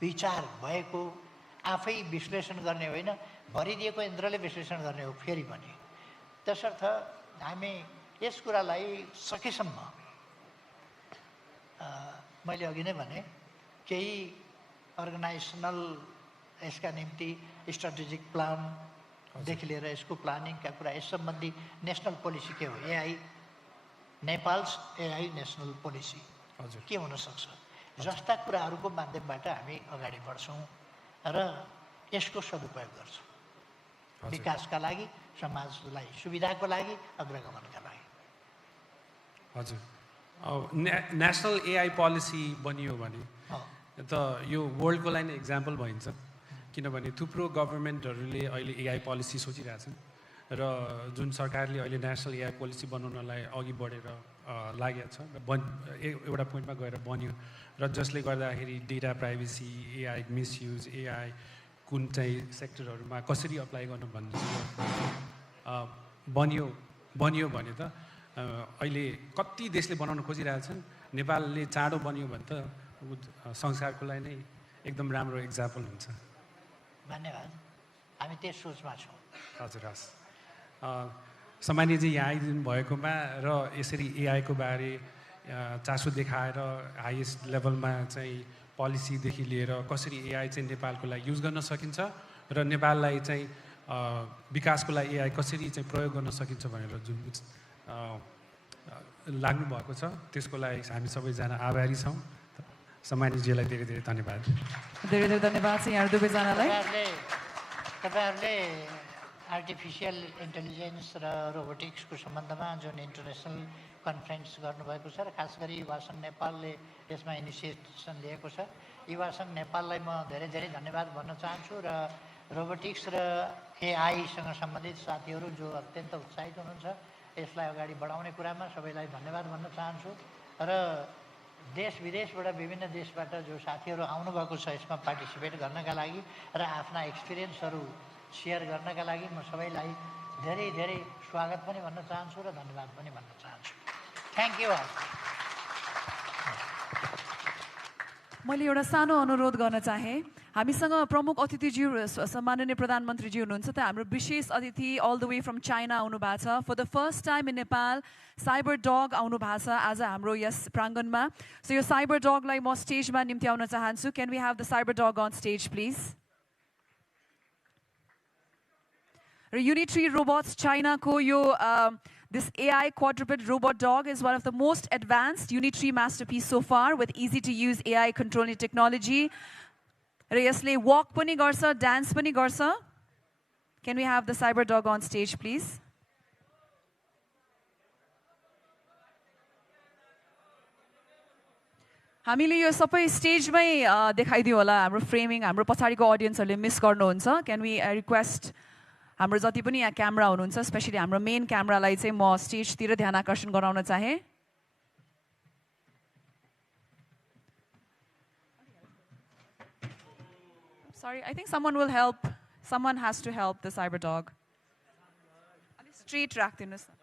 विचार भएको, आफै विश्लेषण गर्ने होइन, भरिदिएको यन्त्रले विश्लेषण गर्ने हो। फेरि पनि त्यसर्थ हामी यस कुरालाई सकेसम्म, मैले अघि नै भने, केही अर्गनाइजेसनल यसका निम्ति स्ट्राटेजिक प्लानदेखि लिएर यसको प्लानिङका कुरा, यस सम्बन्धी नेसनल पोलिसी के हो, AI Nepals AI national policy के हुनसक्छ जस्ता कुराहरूको माध्यमबाट हामी अगाडि बढ्छौँ र यसको सदुपयोग गर्छौँ विकासका लागि, समाजलाई सुविधाको लागि, अग्रगमनका लागि। हजुर, नेसनल एआई पोलिसी बनियो भने त यो वर्ल्डको लागि नै इक्जाम्पल भइन्छ, किनभने थुप्रो गभर्मेन्टहरूले अहिले एआई पोलिसी सोचिरहेछन् र जुन सरकारले अहिले नेसनल एआई पोलिसी बनाउनलाई अघि बढेर लागेको छ, एउटा पोइन्टमा गएर बन्यो, र जसले गर्दाखेरि data privacy, AI misuse, AI कुन चाहिँ सेक्टरहरूमा कसरी अप्लाई गर्नु भन्ने बनियो भने त अहिले कति देशले बनाउन खोजिरहेछन्। नेपालले चाँडो बन्यो भने त संसारको लागि नै एकदम राम्रो इक्जाम्पल हुन्छ। धन्यवाद, हामी त्यस सोचमा छौँ। हजुर, हस्, सम्मानीजी यहाँ आइदिनु भएकोमा र यसरी एआईको बारे चासो देखाएर हाइएस्ट लेभलमा चाहिँ पोलिसीदेखि लिएर कसरी एआई चाहिँ नेपालको लागि युज गर्न सकिन्छ र नेपाललाई चाहिँ विकासको लागि एआई कसरी चाहिँ प्रयोग गर्न सकिन्छ भनेर जुन लाग्नु भएको छ, त्यसको लागि हामी सबैजना आभारी छौँ। सम्मानीजीलाई धेरै धेरै धन्यवाद। धेरै धेरै धन्यवाद छ यहाँ दुवैजनालाई। तपाईँहरूले आर्टिफिसियल इन्टेलिजेन्स र रोबोटिक्सको सम्बन्धमा जुन इन्टरनेसनल कन्फरेन्स गर्नुभएको छ, र खास गरी युवासङ्घ नेपालले यसमा इनिसिएसन लिएको छ, युवासङ्घ नेपाललाई म धेरै धेरै धन्यवाद भन्न चाहन्छु। र रोबोटिक्स र एआईसँग सम्बन्धित साथीहरू जो अत्यन्त उत्साहित हुनुहुन्छ, यसलाई अगाडि बढाउने कुरामा सबैलाई धन्यवाद भन्न चाहन्छु। र देश विदेशबाट, विभिन्न देशबाट जो साथीहरू आउनुभएको छ यसमा पार्टिसिपेट गर्नका लागि र आफ्ना एक्सपिरियन्सहरू सेयर गर्नका लागि म सबैलाई धेरै धेरै स्वागत पनि भन्न चाहन्छु र धन्यवाद पनि भन्न चाहन्छु। Thank you. मैले एउटा सानो अनुरोध गर्न चाहे हामीसँग प्रमुख अतिथिज्यू सम्माननीय प्रधानमन्त्रीजी हुनुहुन्छ त हाम्रो विशेष अतिथि all the way from China आउनु भएको छ for the first time in Nepal cyber dog आउनु भएको छ आज हाम्रो यस प्राङ्गणमा सो यो साइबर डगलाई म स्टेजमा निम्ति आउन चाहन्छु can we have the cyber dog on stage please र युनिट्री रोबोट्स चाइनाको यो this AI quadruped robot dog is one of the most advanced Unitree masterpiece so far with easy-to-use AI controlling technology. र यसले walk पनि गर्छ, dance पनि गर्छ. Can we have the cyber dog on stage, please? हामीले यो सबै स्टेजमै देखाइदियो होला हाम्रो framing हाम्रो पछाडिको अडियन्सहरूले मिस गर्नुहुन्छ. Can we request हाम्रो जति पनि यहाँ क्यामेरा हुनुहुन्छ स्पेशली हाम्रो मेन क्यामेरालाई चाहिँ म स्टेजतिर ध्यान आकर्षण गराउन चाहे Sorry, I think someone will help. Someone has to help the cyber dog. Straight राख्दिनुस् न.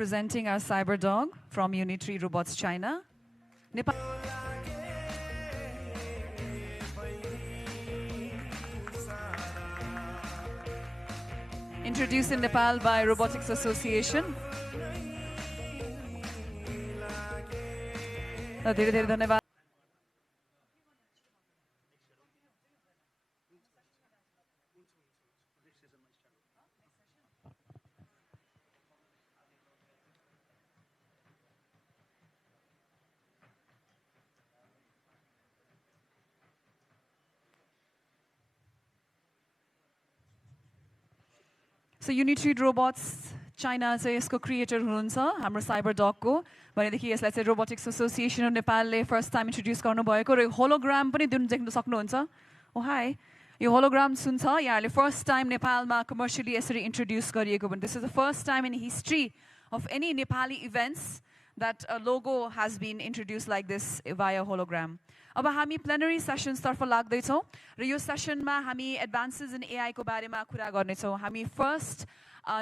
Presenting our cyber dog from Unitree Robots China. Nepal. Introduced in Nepal by Robotics Association. धेरै धेरै धन्यवाद. So Unitree Robots चाइना चाहिँ यसको creator हुनुहुन्छ हाम्रो cyber डगको भनेदेखि यसलाई चाहिँ रोबोटिक्स एसोसिएसन अफ नेपालले फर्स्ट टाइम इन्ट्रोड्युस गर्नुभएको र होलोग्राम पनि देख्न सक्नुहुन्छ ओ हाई यो होलोग्राम सुन्छ यहाँहरूले फर्स्ट टाइम नेपालमा कमर्सियली यसरी इन्ट्रोड्युस गरिएको भने this is the first time in history of any Nepali events that a logo has been introduced like this via hologram. अब हामी plenary sessions तर्फ लाग्दैछौँ र यो सेसनमा हामी advances in AI को बारेमा कुरा गर्नेछौँ हामी first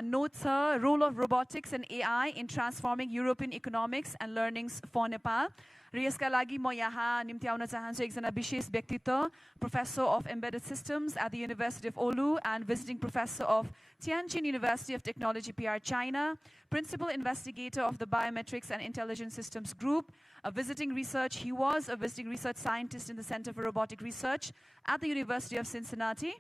note छ role of robotics and AI in transforming European economics and learnings for Nepal र यसका लागि म यहाँ निम्त्याउन चाहन्छु एकजना विशेष व्यक्तित्व Professor of Embedded Systems at the University of Oulu and visiting Professor of Tianjin University of Technology PR China, Principal Investigator of the Biometrics and Intelligent Systems Group, he was a visiting research scientist in the Center for Robotic Research at the University of Cincinnati.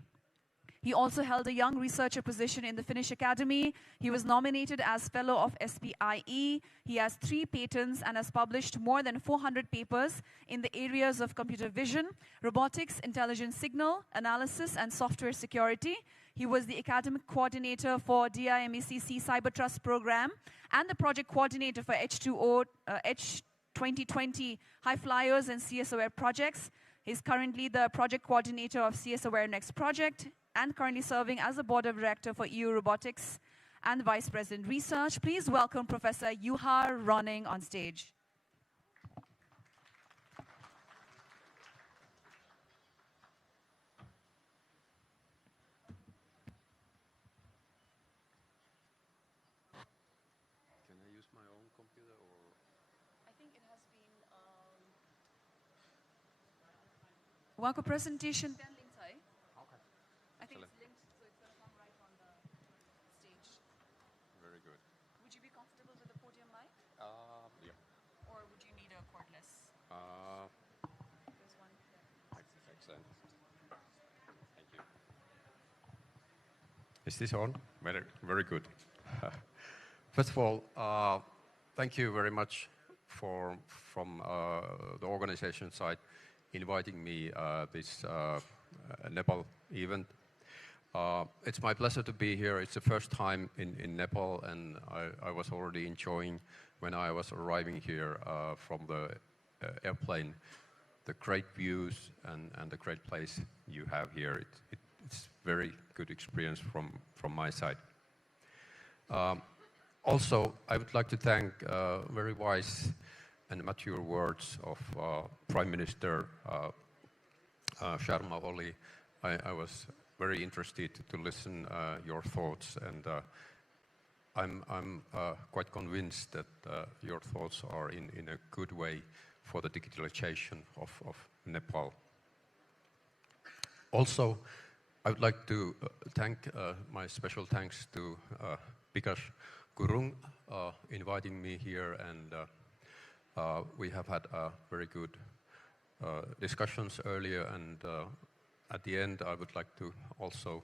He also held a young researcher position in the Finnish Academy. He was nominated as Fellow of SPIE. He has 3 patents and has published more than 400 papers in the areas of computer vision, robotics, intelligent signal analysis, and software security. He was the academic coordinator for DIMECC Cyber Trust Program and the project coordinator for H2020 High Flyers and CS Aware projects. He's currently the project coordinator of CS Aware Next project and currently serving as the board of director for EU Robotics and vice president research. Please welcome Professor Juha Ronning on stage. Can I use my own computer or? I think it has been उहाँको presentation त्यहाँ link छ है? Okay. I think it's linked, so it's going to come right on the stage. Very good. Would you be comfortable with the podium mic? Yeah. Or would you need a cordless? There's one there. Excellent. Thank you. Is this on? Very, very good. First of all, thank you very much from the organization side inviting me this Nepal event. It's my pleasure to be here. It's the first time in Nepal, and I was already enjoying when I was arriving here from the airplane, the great views and the great place you have here. It's very good experience from my side. Also, I would like to thank very wise and mature words of Prime Minister Sharma Oli. I was very interested to listen your thoughts, and I'm quite convinced that your thoughts are in a good way for the digitalization of Nepal. Also, I would like to thank my special thanks to Bikash Gurung inviting me here, and we have had very good discussions earlier, and at the end I would like to also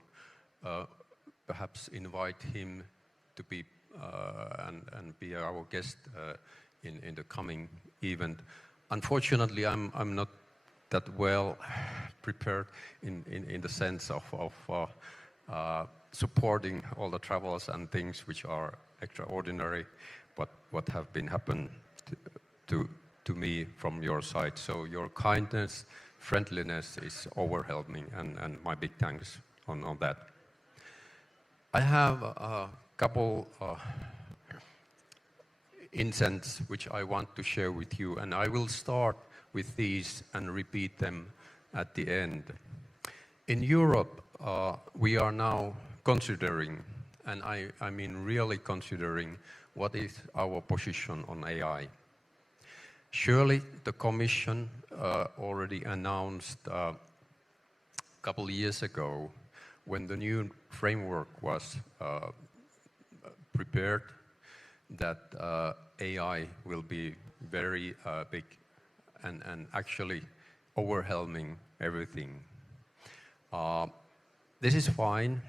perhaps invite him to be and be our guest in the coming event. Unfortunately, I'm not that well prepared in the sense of supporting all the travels and things which are extraordinary, what have been happened to me from your side. So your kindness, friendliness is overwhelming, and my big thanks on that. I have a couple insights which I want to share with you, and I will start with these and repeat them at the end. In Europe, we are now considering, and I mean really considering, what is our position on AI. Surely the Commission already announced a couple of years ago, when the new framework was prepared, that AI will be very big and actually overwhelming everything. This is fine,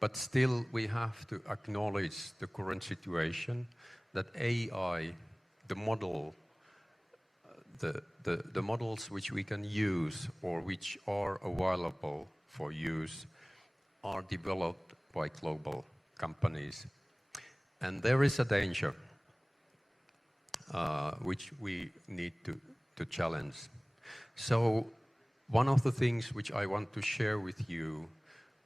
but still we have to acknowledge the current situation that AI, the model, the models which we can use or which are available for use are developed by global companies. And there is a danger which we need to challenge. So one of the things which I want to share with you,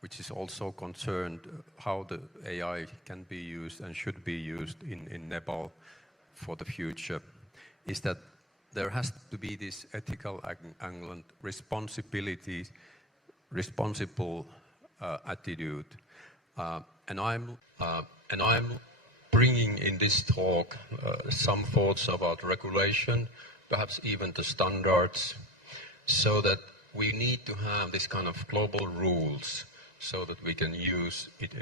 which is also concerned how the AI can be used and should be used in Nepal for the future, is that there has to be this ethical angle and responsible attitude. And I'm bringing in this talk some thoughts about regulation, perhaps even the standards, so that we need to have this kind of global rules so that we can use it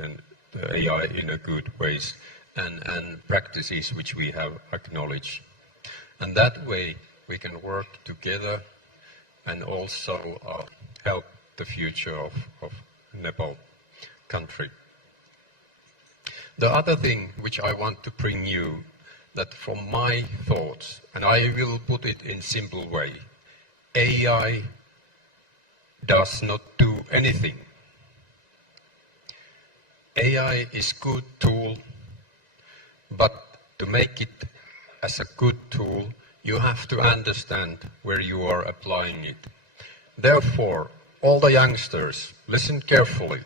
and the AI in a good ways and practices which we have acknowledged. And that way we can work together and also help the future of Nepal country. The other thing which I want to bring you, that from my thoughts, and I will put it in simple way, AI does not do anything. AI is good tool, but to make it as a good tool, you have to understand where you are applying it. Therefore, all the youngsters, listen carefully.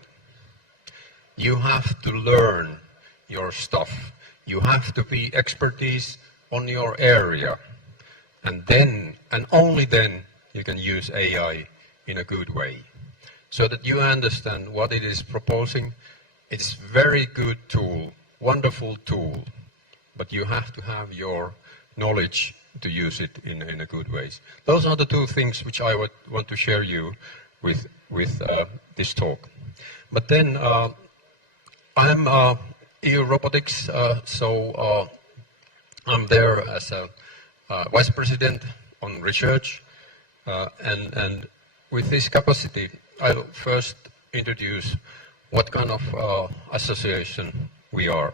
You have to learn your stuff. You have to be expertise on your area. And then, and only then, you can use AI in a good way. So that you understand what it is proposing. It's very good tool, wonderful tool, but you have to have your knowledge to use it in a good ways. Those are the two things which I would want to share you with this talk. But then I'm EU Robotics, so I'm there as a vice president on research, and with this capacity, I'll first introduce what kind of association we are.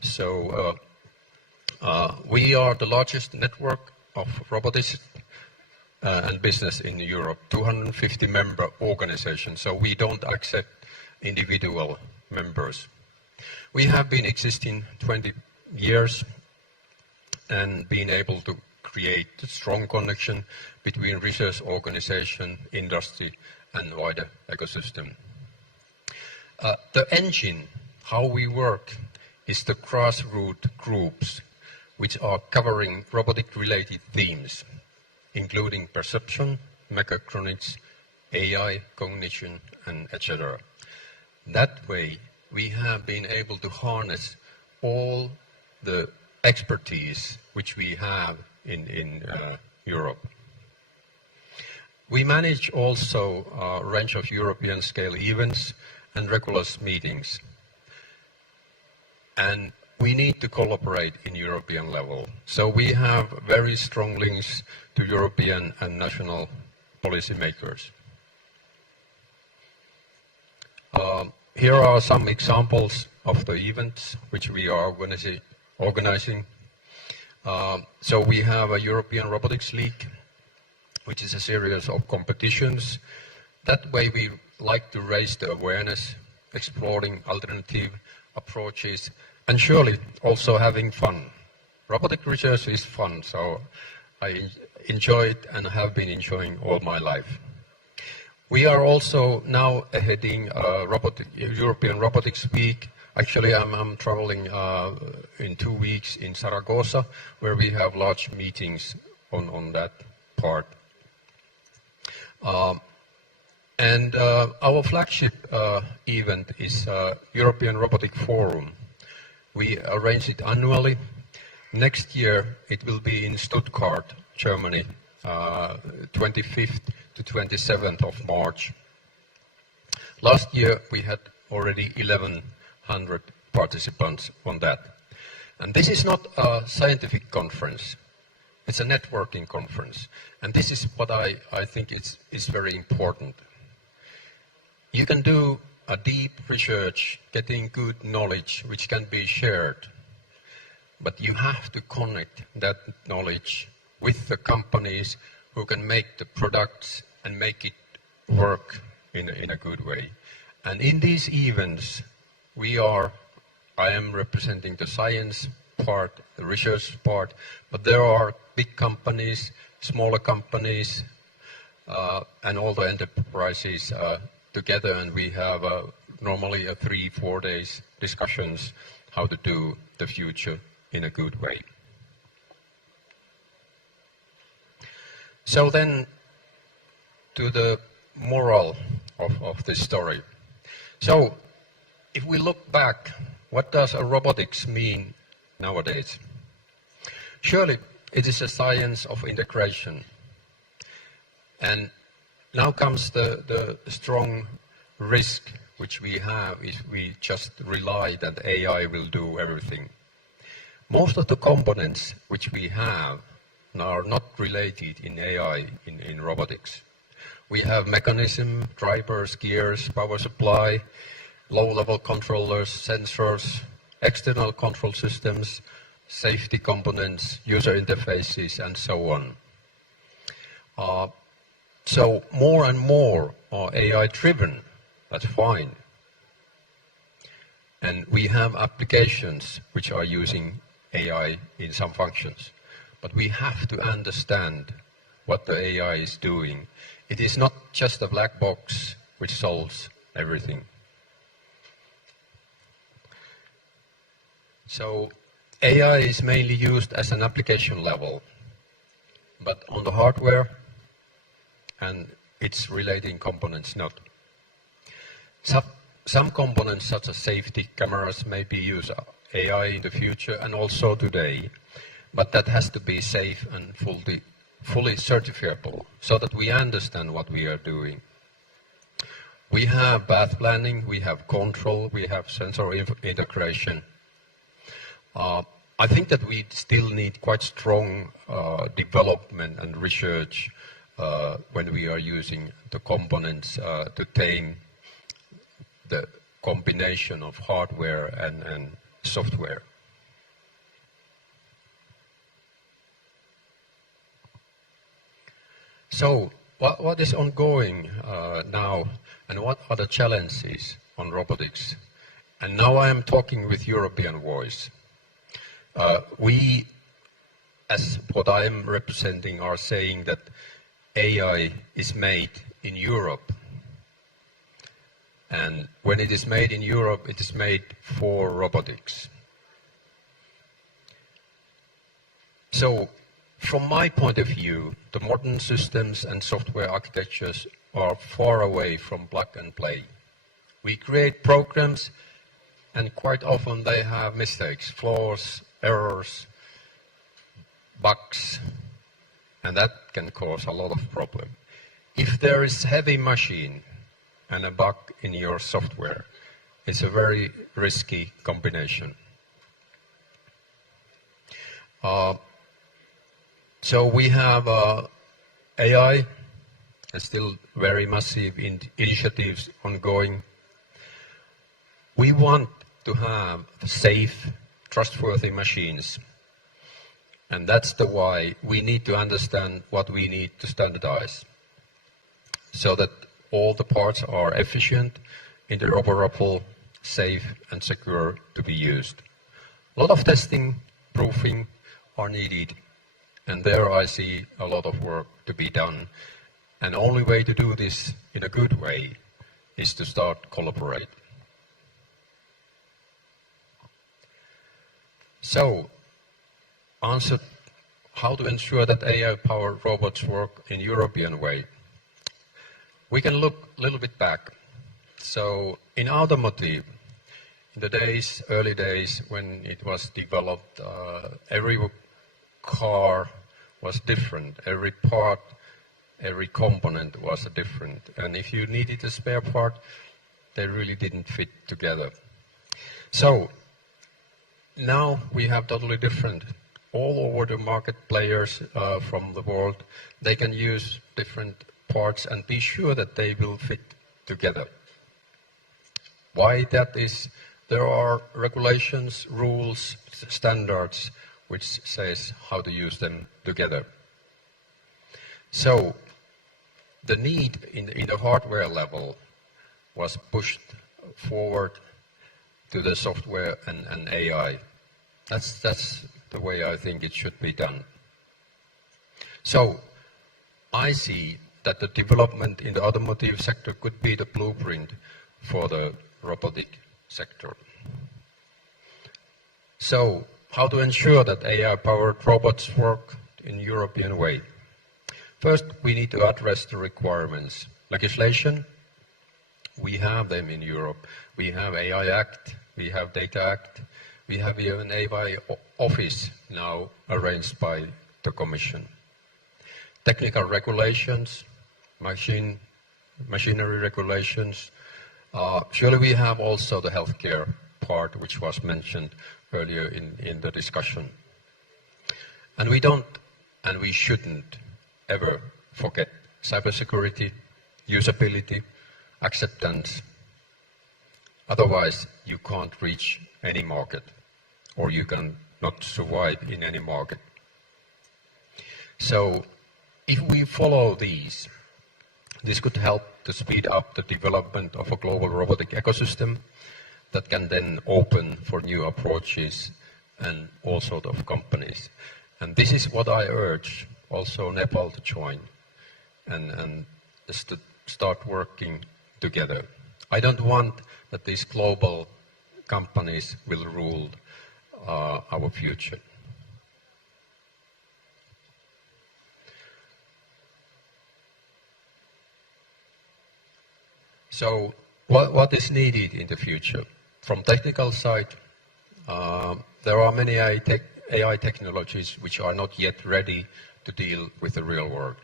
So we are the largest network of robotics and business in Europe, 250 member organizations, so we don't accept individual members. We have been existing 20 years and been able to create a strong connection between research organization, industry, and wider ecosystem. The engine, how we work, is the grassroots groups which are covering robotic-related themes, including perception, mechatronics, AI, cognition, and etc. That way, we have been able to harness all the expertise which we have in Europe. We manage also a range of European scale events and regular meetings. And we need to collaborate in European level. So we have very strong links to European and national policymakers. Here are some examples of the events which we are organizing. So we have a European Robotics League, which is a series of competitions. That way we like to raise the awareness, exploring alternative approaches, and surely also having fun. Robotic research is fun, so I enjoy it and have been enjoying all my life. We are also now heading European Robotics Week. Actually, I'm traveling in 2 weeks in Zaragoza, where we have large meetings on that part. And our flagship event is European Robotic Forum. We arrange it annually. Next year, it will be in Stuttgart, Germany, 25th to 27th of March. Last year, we had already 1,100 participants on that. And this is not a scientific conference. It's a networking conference. And this is what I think is very important. You can do a deep research, getting good knowledge, which can be shared. But you have to connect that knowledge with the companies who can make the products and make it work in a good way. And in these events, we are I am representing the science part, the research part, but there are big companies, smaller companies, and all the enterprises together, and we have normally 3-4 days discussions how to do the future in a good way. So then, to the moral of this story. So, if we look back, what does a robotics mean nowadays? Surely, it is a science of integration. And now comes the strong risk which we have if we just rely that AI will do everything. Most of the components which we have are not related in AI, in robotics. We have mechanism, drivers, gears, power supply, low-level controllers, sensors, external control systems, safety components, user interfaces, and so on. So more and more are AI-driven. That's fine. And we have applications which are using AI in some functions. But we have to understand what the AI is doing. It is not just a black box which solves everything. So AI is mainly used as an application level, but on the hardware and its relating components not. Some components such as safety cameras maybe use AI in the future and also today, but that has to be safe and fully certifiable so that we understand what we are doing. We have path planning, we have control, we have sensor integration. I think that we still need quite strong development and research when we are using the components to tame the combination of hardware and software. So, what is ongoing now, and what are the challenges on robotics? And now I am talking with European voice. We, as what I am representing, are saying that AI is made in Europe. And when it is made in Europe, it is made for robotics. So, from my point of view, the modern systems and software architectures are far away from plug and play. We create programs, and quite often they have mistakes, flaws, errors, bugs, and that can cause a lot of problem. If there is heavy machine and a bug in your software, it's a very risky combination. So we have AI, and still very massive initiatives ongoing. We want to have safe, trustworthy machines. And that's the why we need to understand what we need to standardize, so that all the parts are efficient, interoperable, safe, and secure to be used. A lot of testing, proofing are needed, and there I see a lot of work to be done. And the only way to do this in a good way is to start collaborate. So, answer how to ensure that AI-powered robots work in European way. We can look a little bit back. So, in automotive, in the early days when it was developed, every car was different. Every part, every component was different. And if you needed a spare part, they really didn't fit together. So, now we have totally different. All over the market players from the world, they can use different parts and be sure that they will fit together. Why that is, there are regulations, rules, standards, which says how to use them together. So, the need in the hardware level was pushed forward, to the software and AI. That's the way I think it should be done. So I see that the development in the automotive sector could be the blueprint for the robotic sector. So how to ensure that AI-powered robots work in European way? First, we need to address the requirements. Legislation, we have them in Europe. We have AI Act, we have Data Act, we have even AI Office now arranged by the Commission. Technical regulations, machinery regulations. Surely we have also the healthcare part, which was mentioned earlier in the discussion. And we don't, and we shouldn't ever forget cybersecurity, usability, acceptance. Otherwise, you can't reach any market, or you can not survive in any market. So if we follow these, this could help to speed up the development of a global robotic ecosystem that can then open for new approaches and all sorts of companies. And this is what I urge also Nepal to join and just to start working together. I don't want that these global companies will rule our future. So what is needed in the future? From technical side, there are many AI technologies which are not yet ready to deal with the real world.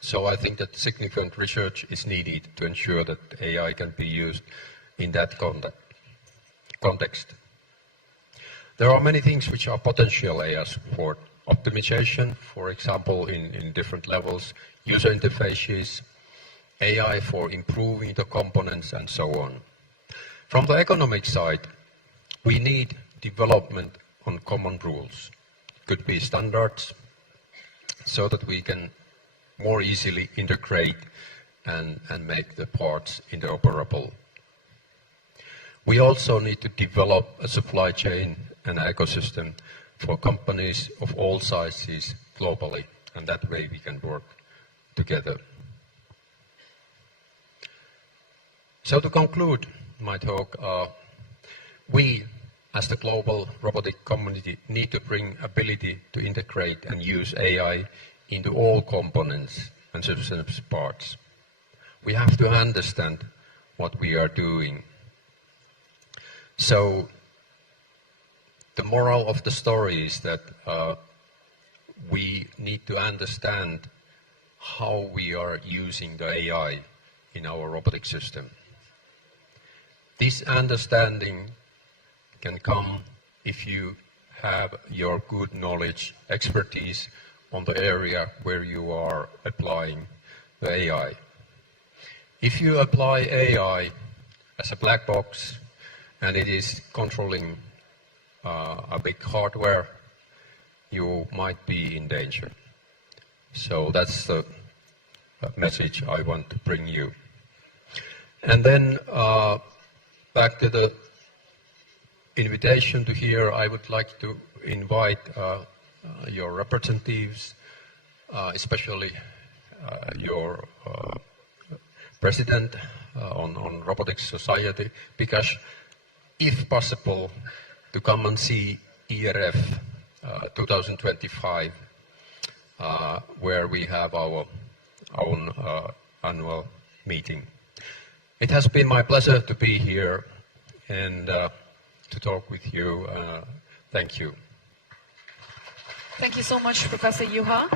So I think that significant research is needed to ensure that AI can be used in that context. There are many things which are potential areas for optimization, for example, in different levels, user interfaces, AI for improving the components, and so on. From the economic side, we need development on common rules. It could be standards, so that we can more easily integrate and make the parts interoperable. We also need to develop a supply chain and ecosystem for companies of all sizes globally, and that way we can work together. So to conclude my talk, we as the global robotic community need to bring ability to integrate and use AI into all components and systems parts. We have to understand what we are doing. So the moral of the story is that we need to understand how we are using the AI in our robotic system. This understanding can come if you have your good knowledge, expertise on the area where you are applying the AI. If you apply AI as a black box and it is controlling a big hardware, you might be in danger. So that's the message I want to bring you. And then back to the invitation to here, I would like to invite your representatives, especially your president on Robotics Society, because if possible, to come and see ERF 2025, where we have our own annual meeting. It has been my pleasure to be here and to talk with you. Thank you. Thank you so much, Professor Juha,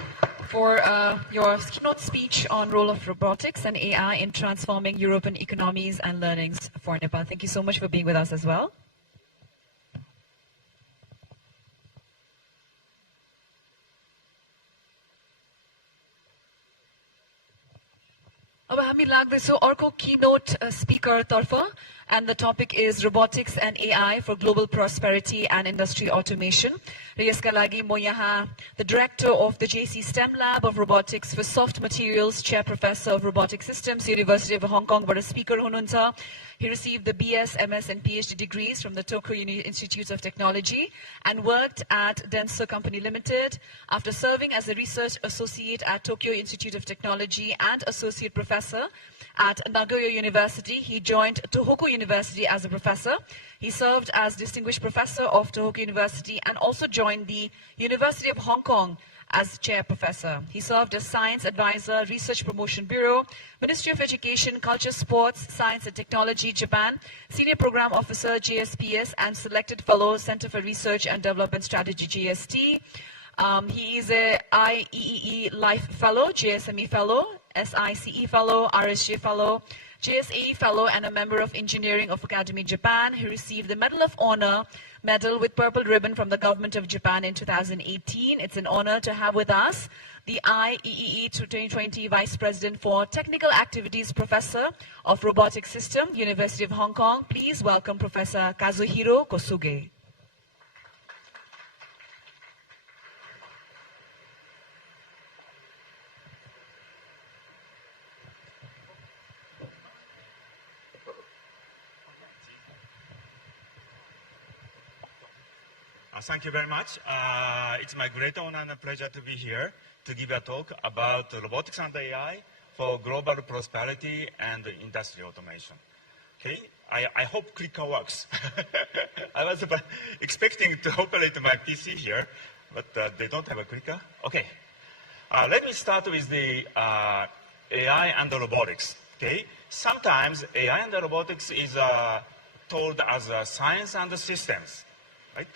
for your keynote speech on role of robotics and AI in transforming European economies and learnings for Nepal. Thank you so much for being with us as well. अब हामी लाग्दैछौँ अर्को keynote speaker तर्फ and the topic is Robotics and AI for Global Prosperity and Industry Automation. र यसका लागि म यहाँ the director of the JC STEM Lab of Robotics for Soft Materials, Chair Professor of Robotic Systems, University of Hong Kong, बाट speaker हुनुहुन्छ. He received the BS, MS and PhD degrees from the Tokyo Institute of Technology and worked at Denso Company Limited. After serving as a research associate at Tokyo Institute of Technology and associate professor at Nagoya University, he joined Tohoku University as a professor. He served as distinguished professor of Tohoku University and also joined the University of Hong Kong as chair professor. He served as science advisor, Research Promotion Bureau, Ministry of Education, Culture, Sports, Science and Technology, Japan, senior program officer, JSPS, and selected fellow, Center for Research and Development Strategy, JST. He is a IEEE Life Fellow, JSME Fellow, SICE Fellow, RSJ Fellow, JSAE Fellow, and a member of Engineering of Academy Japan. He received the Medal of Honor, medal with purple ribbon from the government of Japan in 2018. It's an honor to have with us the IEEE 2020 Vice President for Technical Activities Professor of Robotics System, University of Hong Kong. Please welcome Professor Kazuhiro Kosuge. Thank you very much. It's my great honor and pleasure to be here to give a talk about robotics and AI for global prosperity and industry automation. Okay, I hope clicker works. I was expecting to operate my PC here, but they don't have a clicker. Okay, let me start with the AI and the robotics. Okay, sometimes AI and the robotics is told as science and systems, right?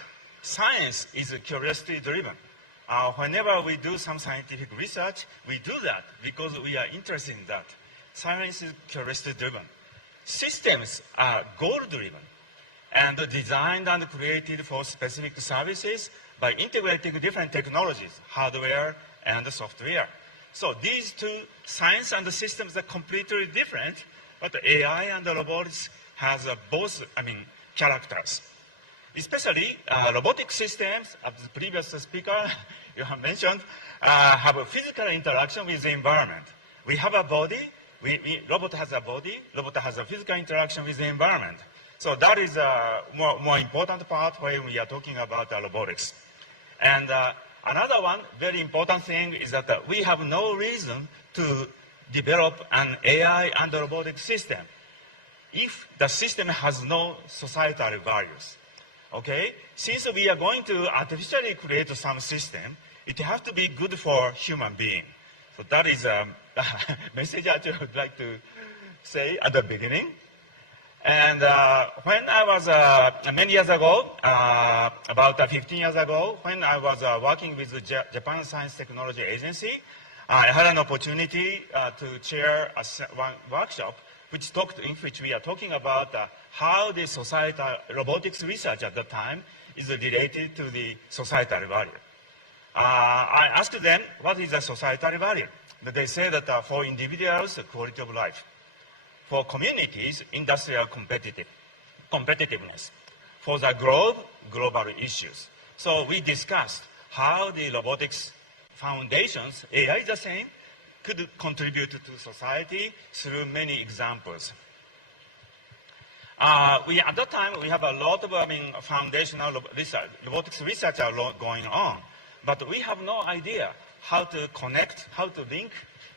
Science is curiosity-driven. Whenever we do some scientific research, we do that because we are interested in that. Science is curiosity-driven. Systems are goal-driven and designed and created for specific services by integrating different technologies, hardware and software. So these two, science and the systems, are completely different, but AI and the robotics has both, characters. Especially robotic systems, as the previous speaker you have mentioned, have a physical interaction with the environment. We have a body, robot has a body, robot has a physical interaction with the environment. So that is a more important part when we are talking about robotics. And another one, very important thing is that we have no reason to develop an AI and robotic system if the system has no societal values. Okay, since we are going to artificially create some system, it has to be good for human being. So that is a message I would like to say at the beginning. And when I was, many years ago, about 15 years ago, when I was working with the Japan Science Technology Agency, I had an opportunity to chair one workshop in which we are talking about how the societal robotics research at the time is related to the societal value. I asked them, what is the societal value? But they say that for individuals, quality of life. For communities, industrial competitiveness. For the globe, global issues. So we discussed how the robotics foundations, AI is the same, could contribute to society through many examples. At that time, we have a lot of foundational research, robotics research going on, but we have no idea how to connect, how to link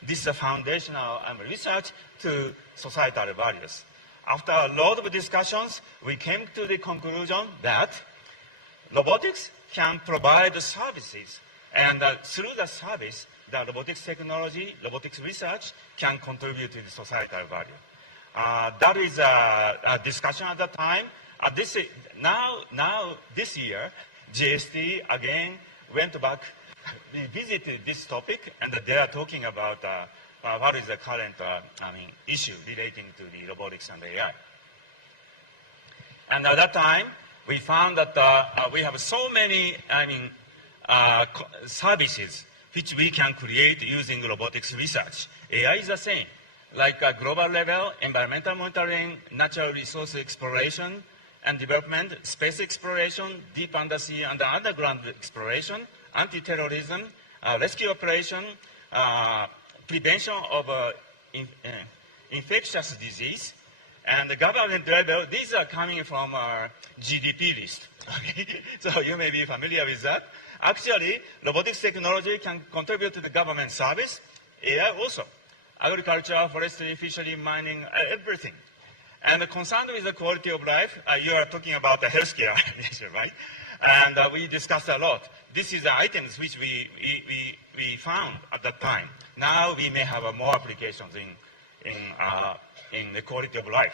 this foundational research to societal values. After a lot of discussions, we came to the conclusion that robotics can provide services, and through the service, the robotics technology, robotics research can contribute to the societal value. That is a discussion at the time. Now this year, GST again went back, revisited this topic, and they are talking about what is the current issue relating to the robotics and AI. And at that time, we found that we have so many services which we can create using robotics research. AI is the same. like global level, environmental monitoring, natural resource exploration and development, space exploration, deep undersea and underground exploration, anti-terrorism, rescue operation, prevention of infectious disease, and the government level. These are coming from our GDP list. So you may be familiar with that. Actually, robotics technology can contribute to the government service, AI also, agriculture, forestry, fishery, mining, everything. And concerned with the quality of life, you are talking about the healthcare, right? And we discussed a lot. This is the items which we found at that time. Now we may have more applications in the quality of life.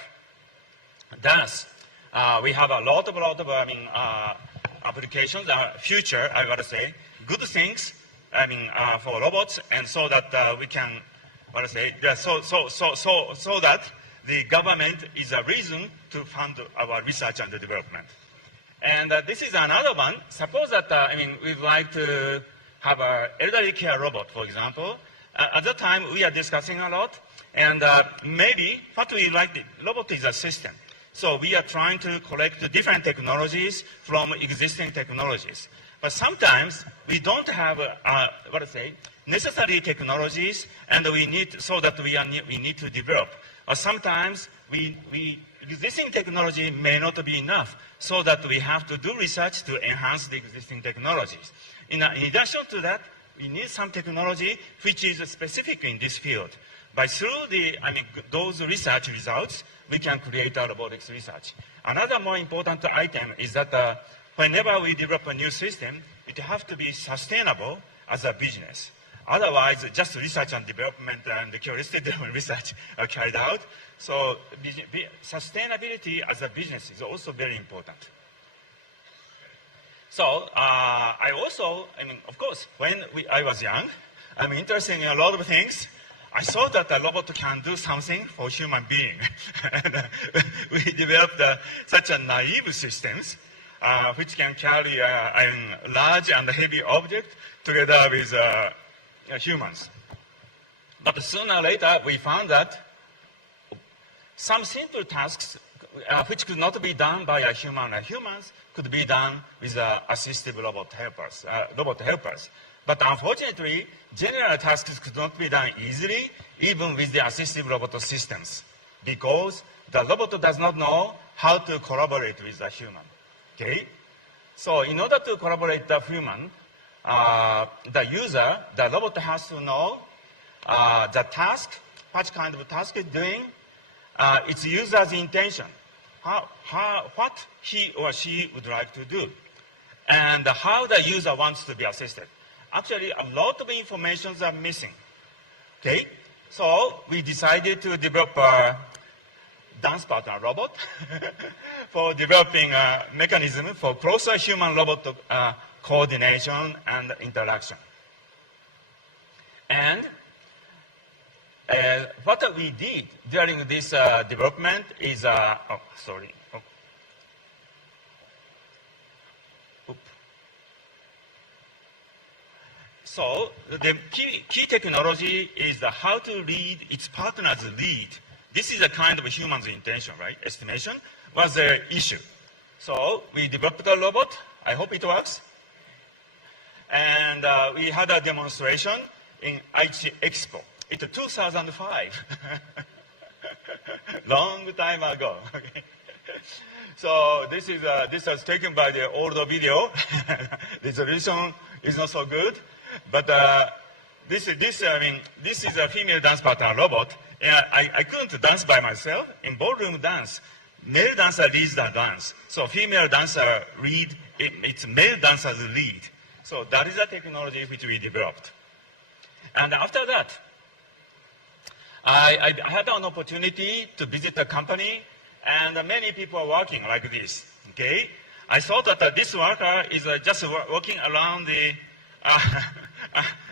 Thus, we have a lot of applications, future, I gotta say, good things, for robots, and so that we can, so that the government is a reason to fund our research and development. And this is another one. Suppose that, we'd like to have an elderly care robot, for example. At that time, we are discussing a lot, and maybe what we like, the robot is a system. So we are trying to collect different technologies from existing technologies. But sometimes we don't have, necessary technologies, and we need, so that we need to develop. Or sometimes existing technology may not be enough, so that we have to do research to enhance the existing technologies. In addition to that, we need some technology which is specific in this field. By through those research results, we can create a robotics research. Another more important item is that whenever we develop a new system, it has to be sustainable as a business. Otherwise, just research and development and curiosity-driven research are carried out. So sustainability as a business is also very important. So I also, of course, when I was young, I'm interested in a lot of things. I saw that a robot can do something for human being. And we developed such a naive systems which can carry a large and heavy object together with humans. But sooner or later, we found that some simple tasks which could not be done by a human, humans could be done with assistive robot helpers. But unfortunately, general tasks could not be done easily, even with the assistive robot systems, because the robot does not know how to collaborate with a human. Okay? So in order to collaborate with the human, the user, the robot has to know the task, what kind of task it's doing, its user's intention, what he or she would like to do, and how the user wants to be assisted. Actually, a lot of information are missing. Okay, so we decided to develop a dance partner robot for developing a mechanism for closer human-robot coordination and interaction. And what we did during this development is, So the key technology is how to read its partner's lead. This is a kind of a human's intention, right? Estimation was the issue. So we developed a robot. I hope it works. And we had a demonstration in Aichi Expo. It's 2005. Long time ago. Okay. So this was taken by the older video. The resolution is not so good. But this is a female dance partner robot. I couldn't dance by myself. In ballroom dance, male dancer leads the dance. So female dancer lead, it's male dancer's lead. So that is a technology which we developed. And after that, I had an opportunity to visit the company, and many people are working like this. Okay, I thought that this worker is just working around the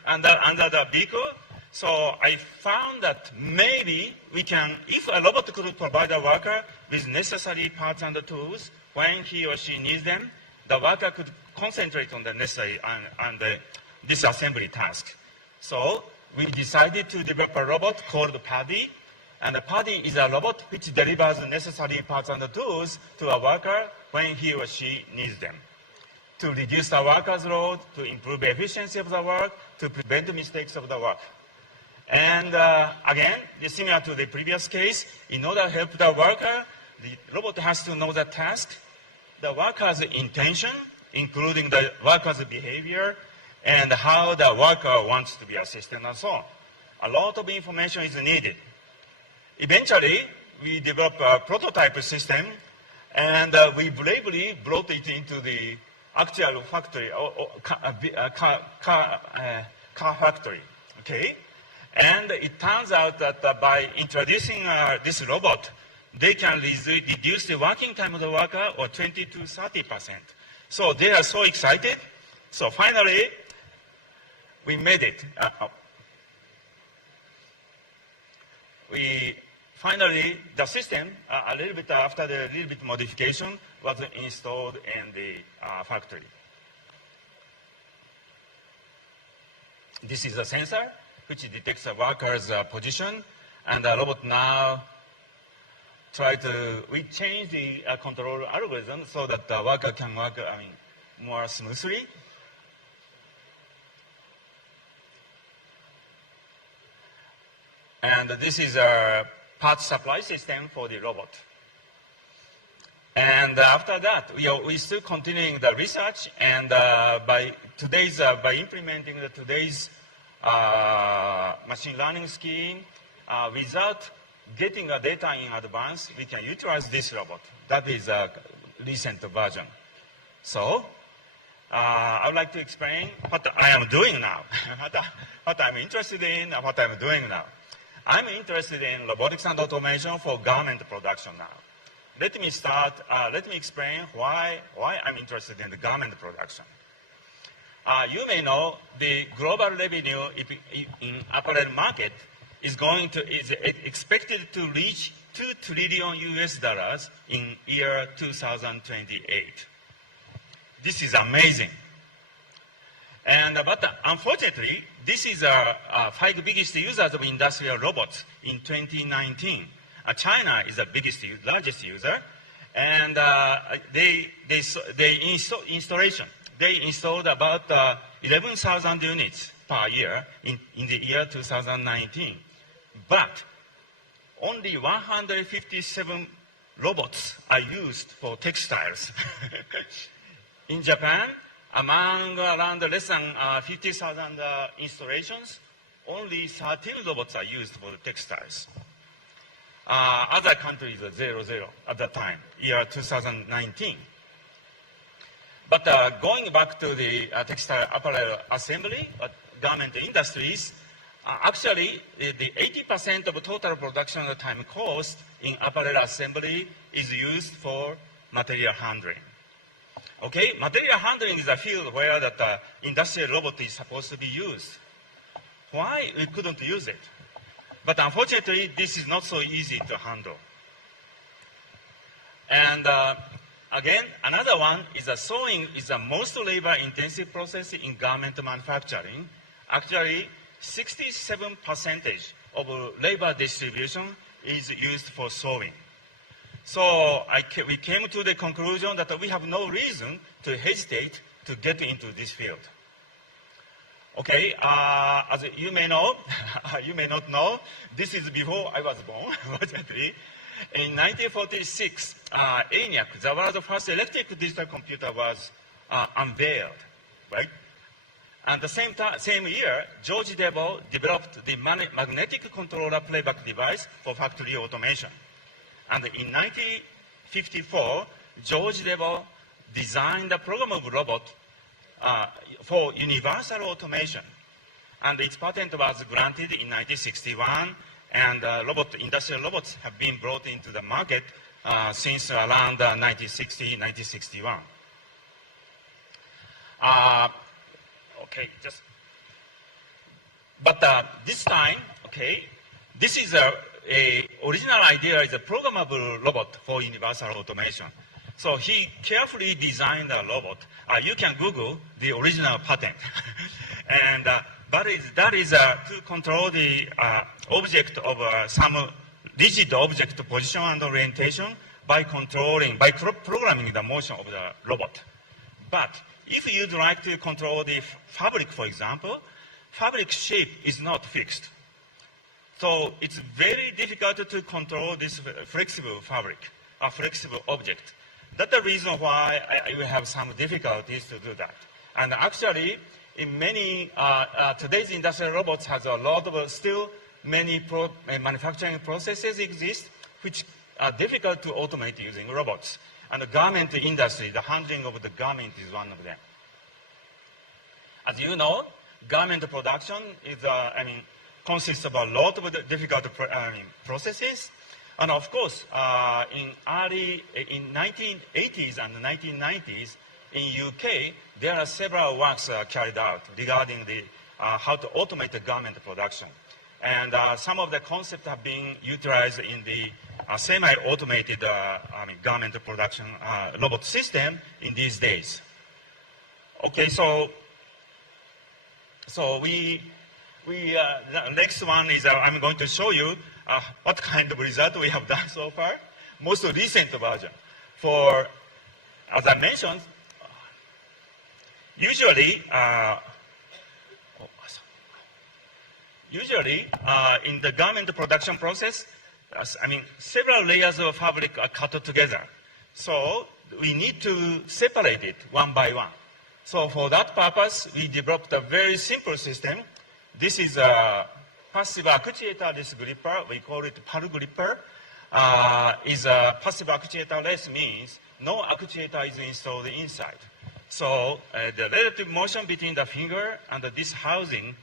under the vehicle. So I found that maybe we can, if a robot could provide a worker with necessary parts and tools, when he or she needs them, the worker could concentrate on the necessary and the disassembly task. So we decided to develop a robot called Paddy, And a party is a robot which delivers necessary parts and tools to a worker when he or she needs them, to reduce the worker's load, to improve the efficiency of the work, to prevent mistakes of the work. And again, similar to the previous case, in order to help the worker, the robot has to know the task, the worker's intention, including the worker's behavior, and how the worker wants to be assisted, and so on. A lot of information is needed. Eventually, we developed a prototype system, and we bravely brought it into the actual factory, car factory. Okay? And it turns out that by introducing this robot, they can reduce the working time of the worker or 20 to 30%. So they are so excited. So finally, we made it. Finally, the system, a little bit after the little bit modification, was installed in the factory. This is a sensor which detects a worker's position, and the robot now we change the control algorithm so that the worker can work more smoothly. And this is a parts supply system for the robot. And after that, we're still continuing the research, and by implementing today's machine learning scheme, without getting data in advance, we can utilize this robot. That is a recent version. So, I would like to explain what I am doing now, what I'm interested in, what I'm doing now. I'm interested in robotics and automation for garment production now. Let me explain why I'm interested in the garment production. You may know the global revenue in apparel market is expected to reach $2 trillion in year 2028. This is amazing. But unfortunately, this is our 5 biggest users of industrial robots in 2019. China is the largest user, and they installed about 11,000 units per year in the year 2019. But only 157 robots are used for textiles. In Japan, among around less than 50,000 installations, only 13 robots are used for the textiles. Other countries are 0 at that time, year 2019. But going back to the textile apparel assembly, garment industries, actually the 80% of total production time cost in apparel assembly is used for material handling. Okay, material handling is a field where that industrial robot is supposed to be used. Why we couldn't use it? But unfortunately, this is not so easy to handle. And again, another one is sewing is the most labor-intensive process in garment manufacturing. Actually, 67% of labor distribution is used for sewing. So we came to the conclusion that we have no reason to hesitate to get into this field. Okay, as you may know, you may not know, this is before I was born, fortunately. In 1946, ENIAC, the world's first electric digital computer, was unveiled, right? And the same year, George Devol developed the magnetic controller playback device for factory automation. And in 1954, George Devol designed a programmable robot for universal automation. And its patent was granted in 1961, and industrial robots have been brought into the market since around 1960, 1961. This time, this is original idea is a programmable robot for universal automation. So he carefully designed a robot. You can Google the original patent. And that is to control the object of some rigid object position and orientation by programming the motion of the robot. But if you'd like to control the fabric, for example, fabric shape is not fixed. So it's very difficult to control this flexible fabric, a flexible object. That's the reason why I will have some difficulties to do that. And actually, in many, today's industrial robots has a lot of still many manufacturing processes exist, which are difficult to automate using robots. And the garment industry, the handling of the garment is one of them. As you know, garment production is, consists of a lot of difficult processes. And of course, in 1980s and 1990s, in UK, there are several works carried out regarding the, how to automate the garment production. And some of the concepts have been utilized in the semi-automated garment production robot system in these days. Okay, so the next one is I'm going to show you what kind of result we have done so far. Most recent version. For, as I mentioned, usually in the garment production process, several layers of fabric are cut together. So we need to separate it one by one. So for that purpose, we developed a very simple system. This is a passive actuator-less gripper. We call it PAL gripper. Is a passive actuator-less means no actuator is installed inside. So the relative motion between the finger and this housing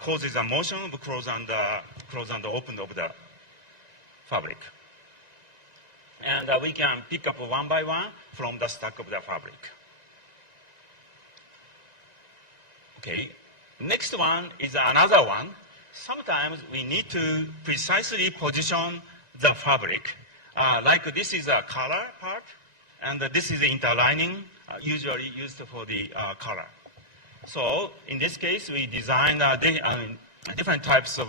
causes a motion of close and open of the fabric. And we can pick up one by one from the stack of the fabric. Okay. Next one is another one. Sometimes we need to precisely position the fabric. Like this is a collar part, and this is the interlining, usually used for the collar. So in this case, we designed different types of,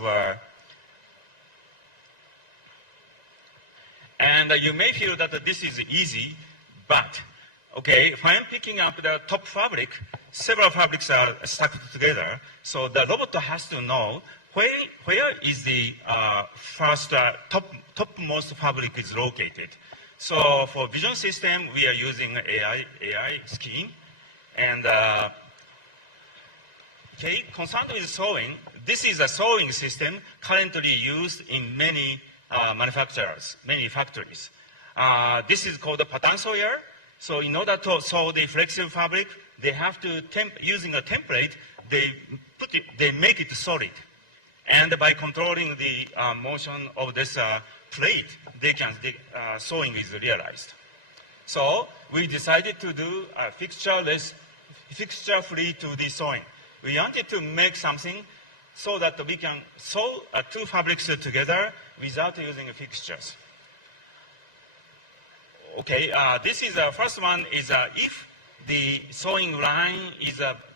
and you may feel that this is easy, but okay, if I'm picking up the top fabric, several fabrics are stuck together. So the robot has to know where is the first topmost fabric is located. So for vision system, we are using AI scheme. And okay, concerned with sewing, this is a sewing system currently used in many manufacturers, many factories. This is called a pattern sewer. So in order to sew the flexible fabric, they have to, using a template, they make it solid. And by controlling the motion of this plate, sewing is realized. So we decided to do a fixture-free 2D sewing. We wanted to make something so that we can sew two fabrics together without using fixtures. Okay, this is the first one is if the sewing line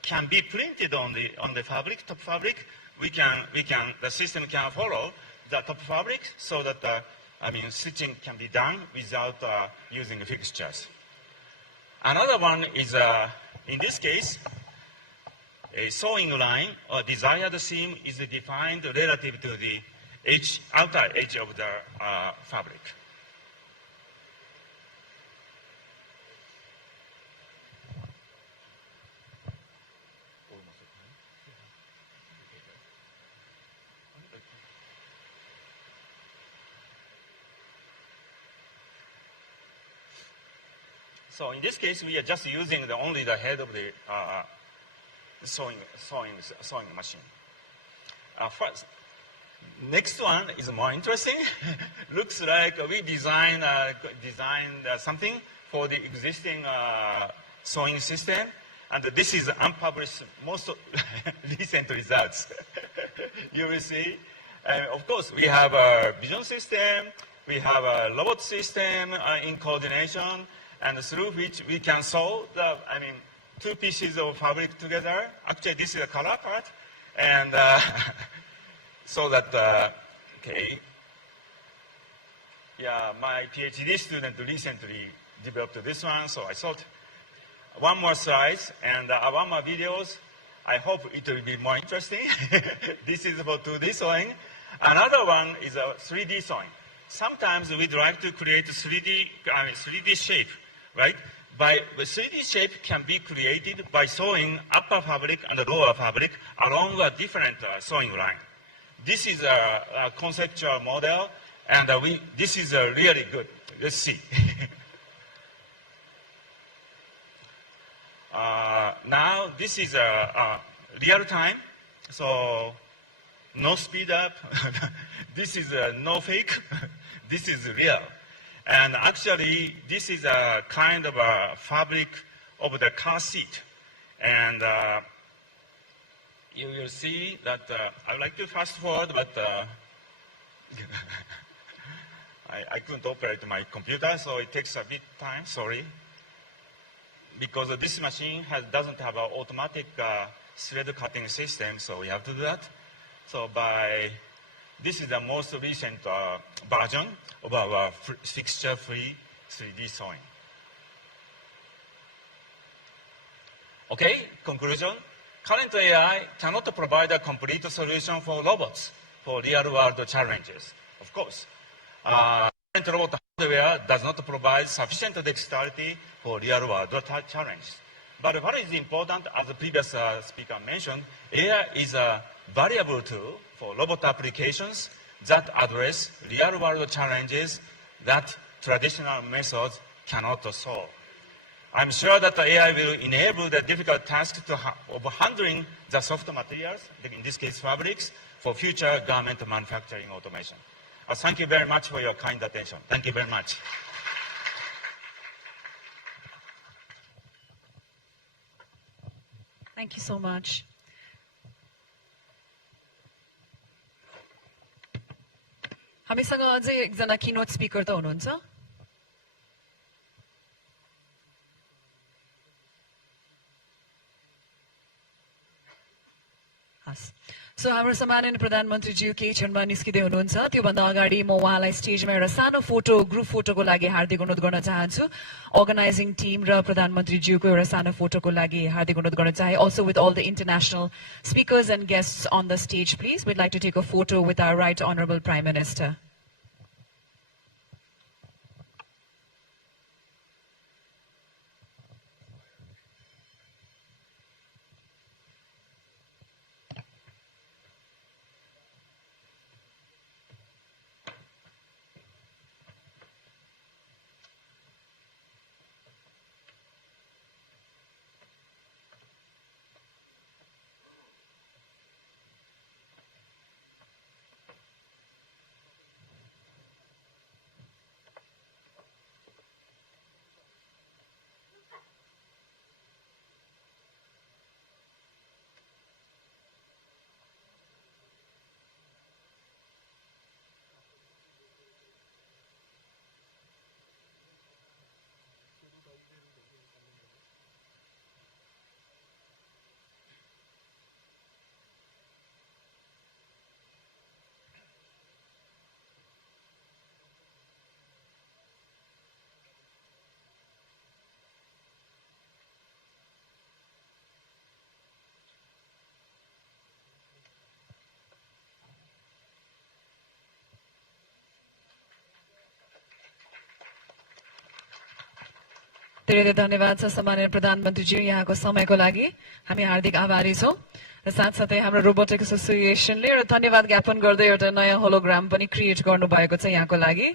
can be printed on the fabric, top fabric, the system can follow the top fabric so that stitching can be done without using fixtures. Another one is in this case, a sewing line or desired seam is defined relative to the outer edge of the fabric. So in this case, we are just using only the head of the sewing machine. First, next one is more interesting. Looks like we designed something for the existing sewing system, and this is unpublished, most recent results. You will see. Of course, we have a vision system, we have a robot system in coordination, and through which we can sew two pieces of fabric together. Actually, this is a color part, and so that okay. Yeah, my PhD student recently developed this one, so I thought one more slide and one more videos. I hope it will be more interesting. This is for 2D sewing. Another one is a 3D sewing. Sometimes we'd like to create 3D shape, right? The 3D shape can be created by sewing upper fabric and lower fabric along a different sewing line. This is a conceptual model, and this is really good. Let's see. Now, this is real time, so no speed up. This is no fake. This is real. And actually, this is a kind of a fabric of the car seat. And you will see that I would like to fast forward, but I couldn't operate my computer, so it takes a bit time, sorry. Because this machine doesn't have an automatic thread cutting system, so we have to do that. So this is the most recent version of our fixture-free 3D sewing. Okay, conclusion. Current AI cannot provide a complete solution for robots for real-world challenges, of course. Current robot hardware does not provide sufficient dexterity for real-world challenges. But what is important, as the previous speaker mentioned, AI is a valuable tool for robot applications that address real-world challenges that traditional methods cannot solve. I'm sure that the AI will enable the difficult task of handling the soft materials, in this case fabrics, for future garment manufacturing automation. Thank you very much for your kind attention. Thank you very much. Thank you so much. हामीसँग अझै एकजना keynote speaker त हुनुहुन्छ हस् सो हाम्रो सम्माननीय प्रधानमन्त्रीज्यू केही क्षणमा निस्किँदै हुनुहुन्छ त्योभन्दा अगाडि म उहाँलाई स्टेजमा एउटा सानो फोटो ग्रुप फोटोको लागि हार्दिक अनुरोध गर्न चाहन्छु अर्गनाइजिङ टिम र प्रधानमन्त्रीज्यूको एउटा सानो फोटोको लागि हार्दिक अनुरोध गर्न चाहे also with all the international speakers and guests on the stage please we'd like to take a photo with our right honorable prime minister धेरै धन्यवाद छ सम्माननीय प्रधानमन्त्रीज्यू यहाँको समयको लागि हामी हार्दिक आभारी छौं र साथसाथै हाम्रो रोबोटिक्स एसोसिएसनले एउटा धन्यवाद ज्ञापन गर्दै एउटा नयाँ होलोग्राम पनि क्रिएट गर्नु भएको छ यहाँको लागि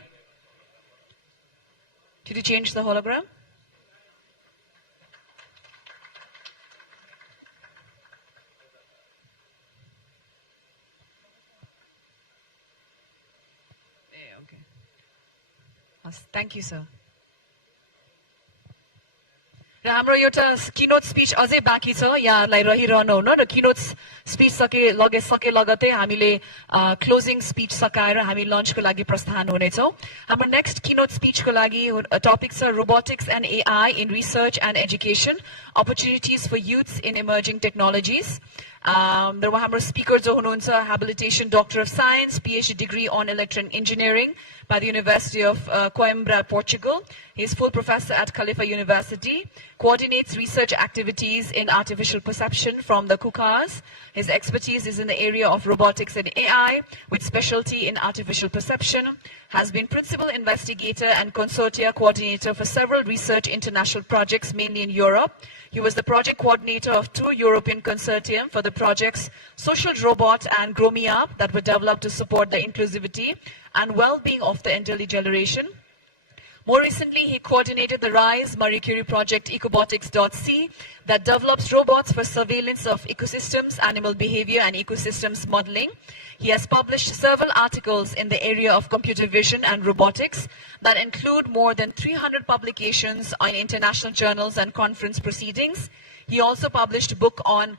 Did you change the hologram? Yeah, okay. Thank you, sir. र हाम्रो एउटा कीनोट स्पीच अझै बाँकी छ यहाँलाई रहिरहनु हुन र कीनोट स्पीच सके लगतै हामीले क्लोजिङ स्पीच सकाएर हामी लन्चको लागि प्रस्थान हुनेछौं हाम्रो नेक्स्ट कीनोट स्पीचको लागि टपिक छ robotics and AI in research and education opportunities for youths in emerging technologies र हाम्रो स्पिकर जो हुनुहुन्छ habilitation doctor of science, PhD degree on electrical engineering by the University of Coimbra, Portugal. He is full professor at Khalifa University, coordinates research activities in artificial perception from the KUKAS. His expertise is in the area of robotics and AI, with specialty in artificial perception, has been principal investigator and consortia coordinator for several research international projects, mainly in Europe. He was the project coordinator of 2 European consortium for the projects Social Robot and Grow Me Up that were developed to support the inclusivity and well-being of the elderly generation. More recently, he coordinated the RISE Marie Curie project Ecobotics.c that develops robots for surveillance of ecosystems, animal behavior, and ecosystems modeling. He has published several articles in the area of computer vision and robotics that include more than 300 publications on international journals and conference proceedings. He also published a book on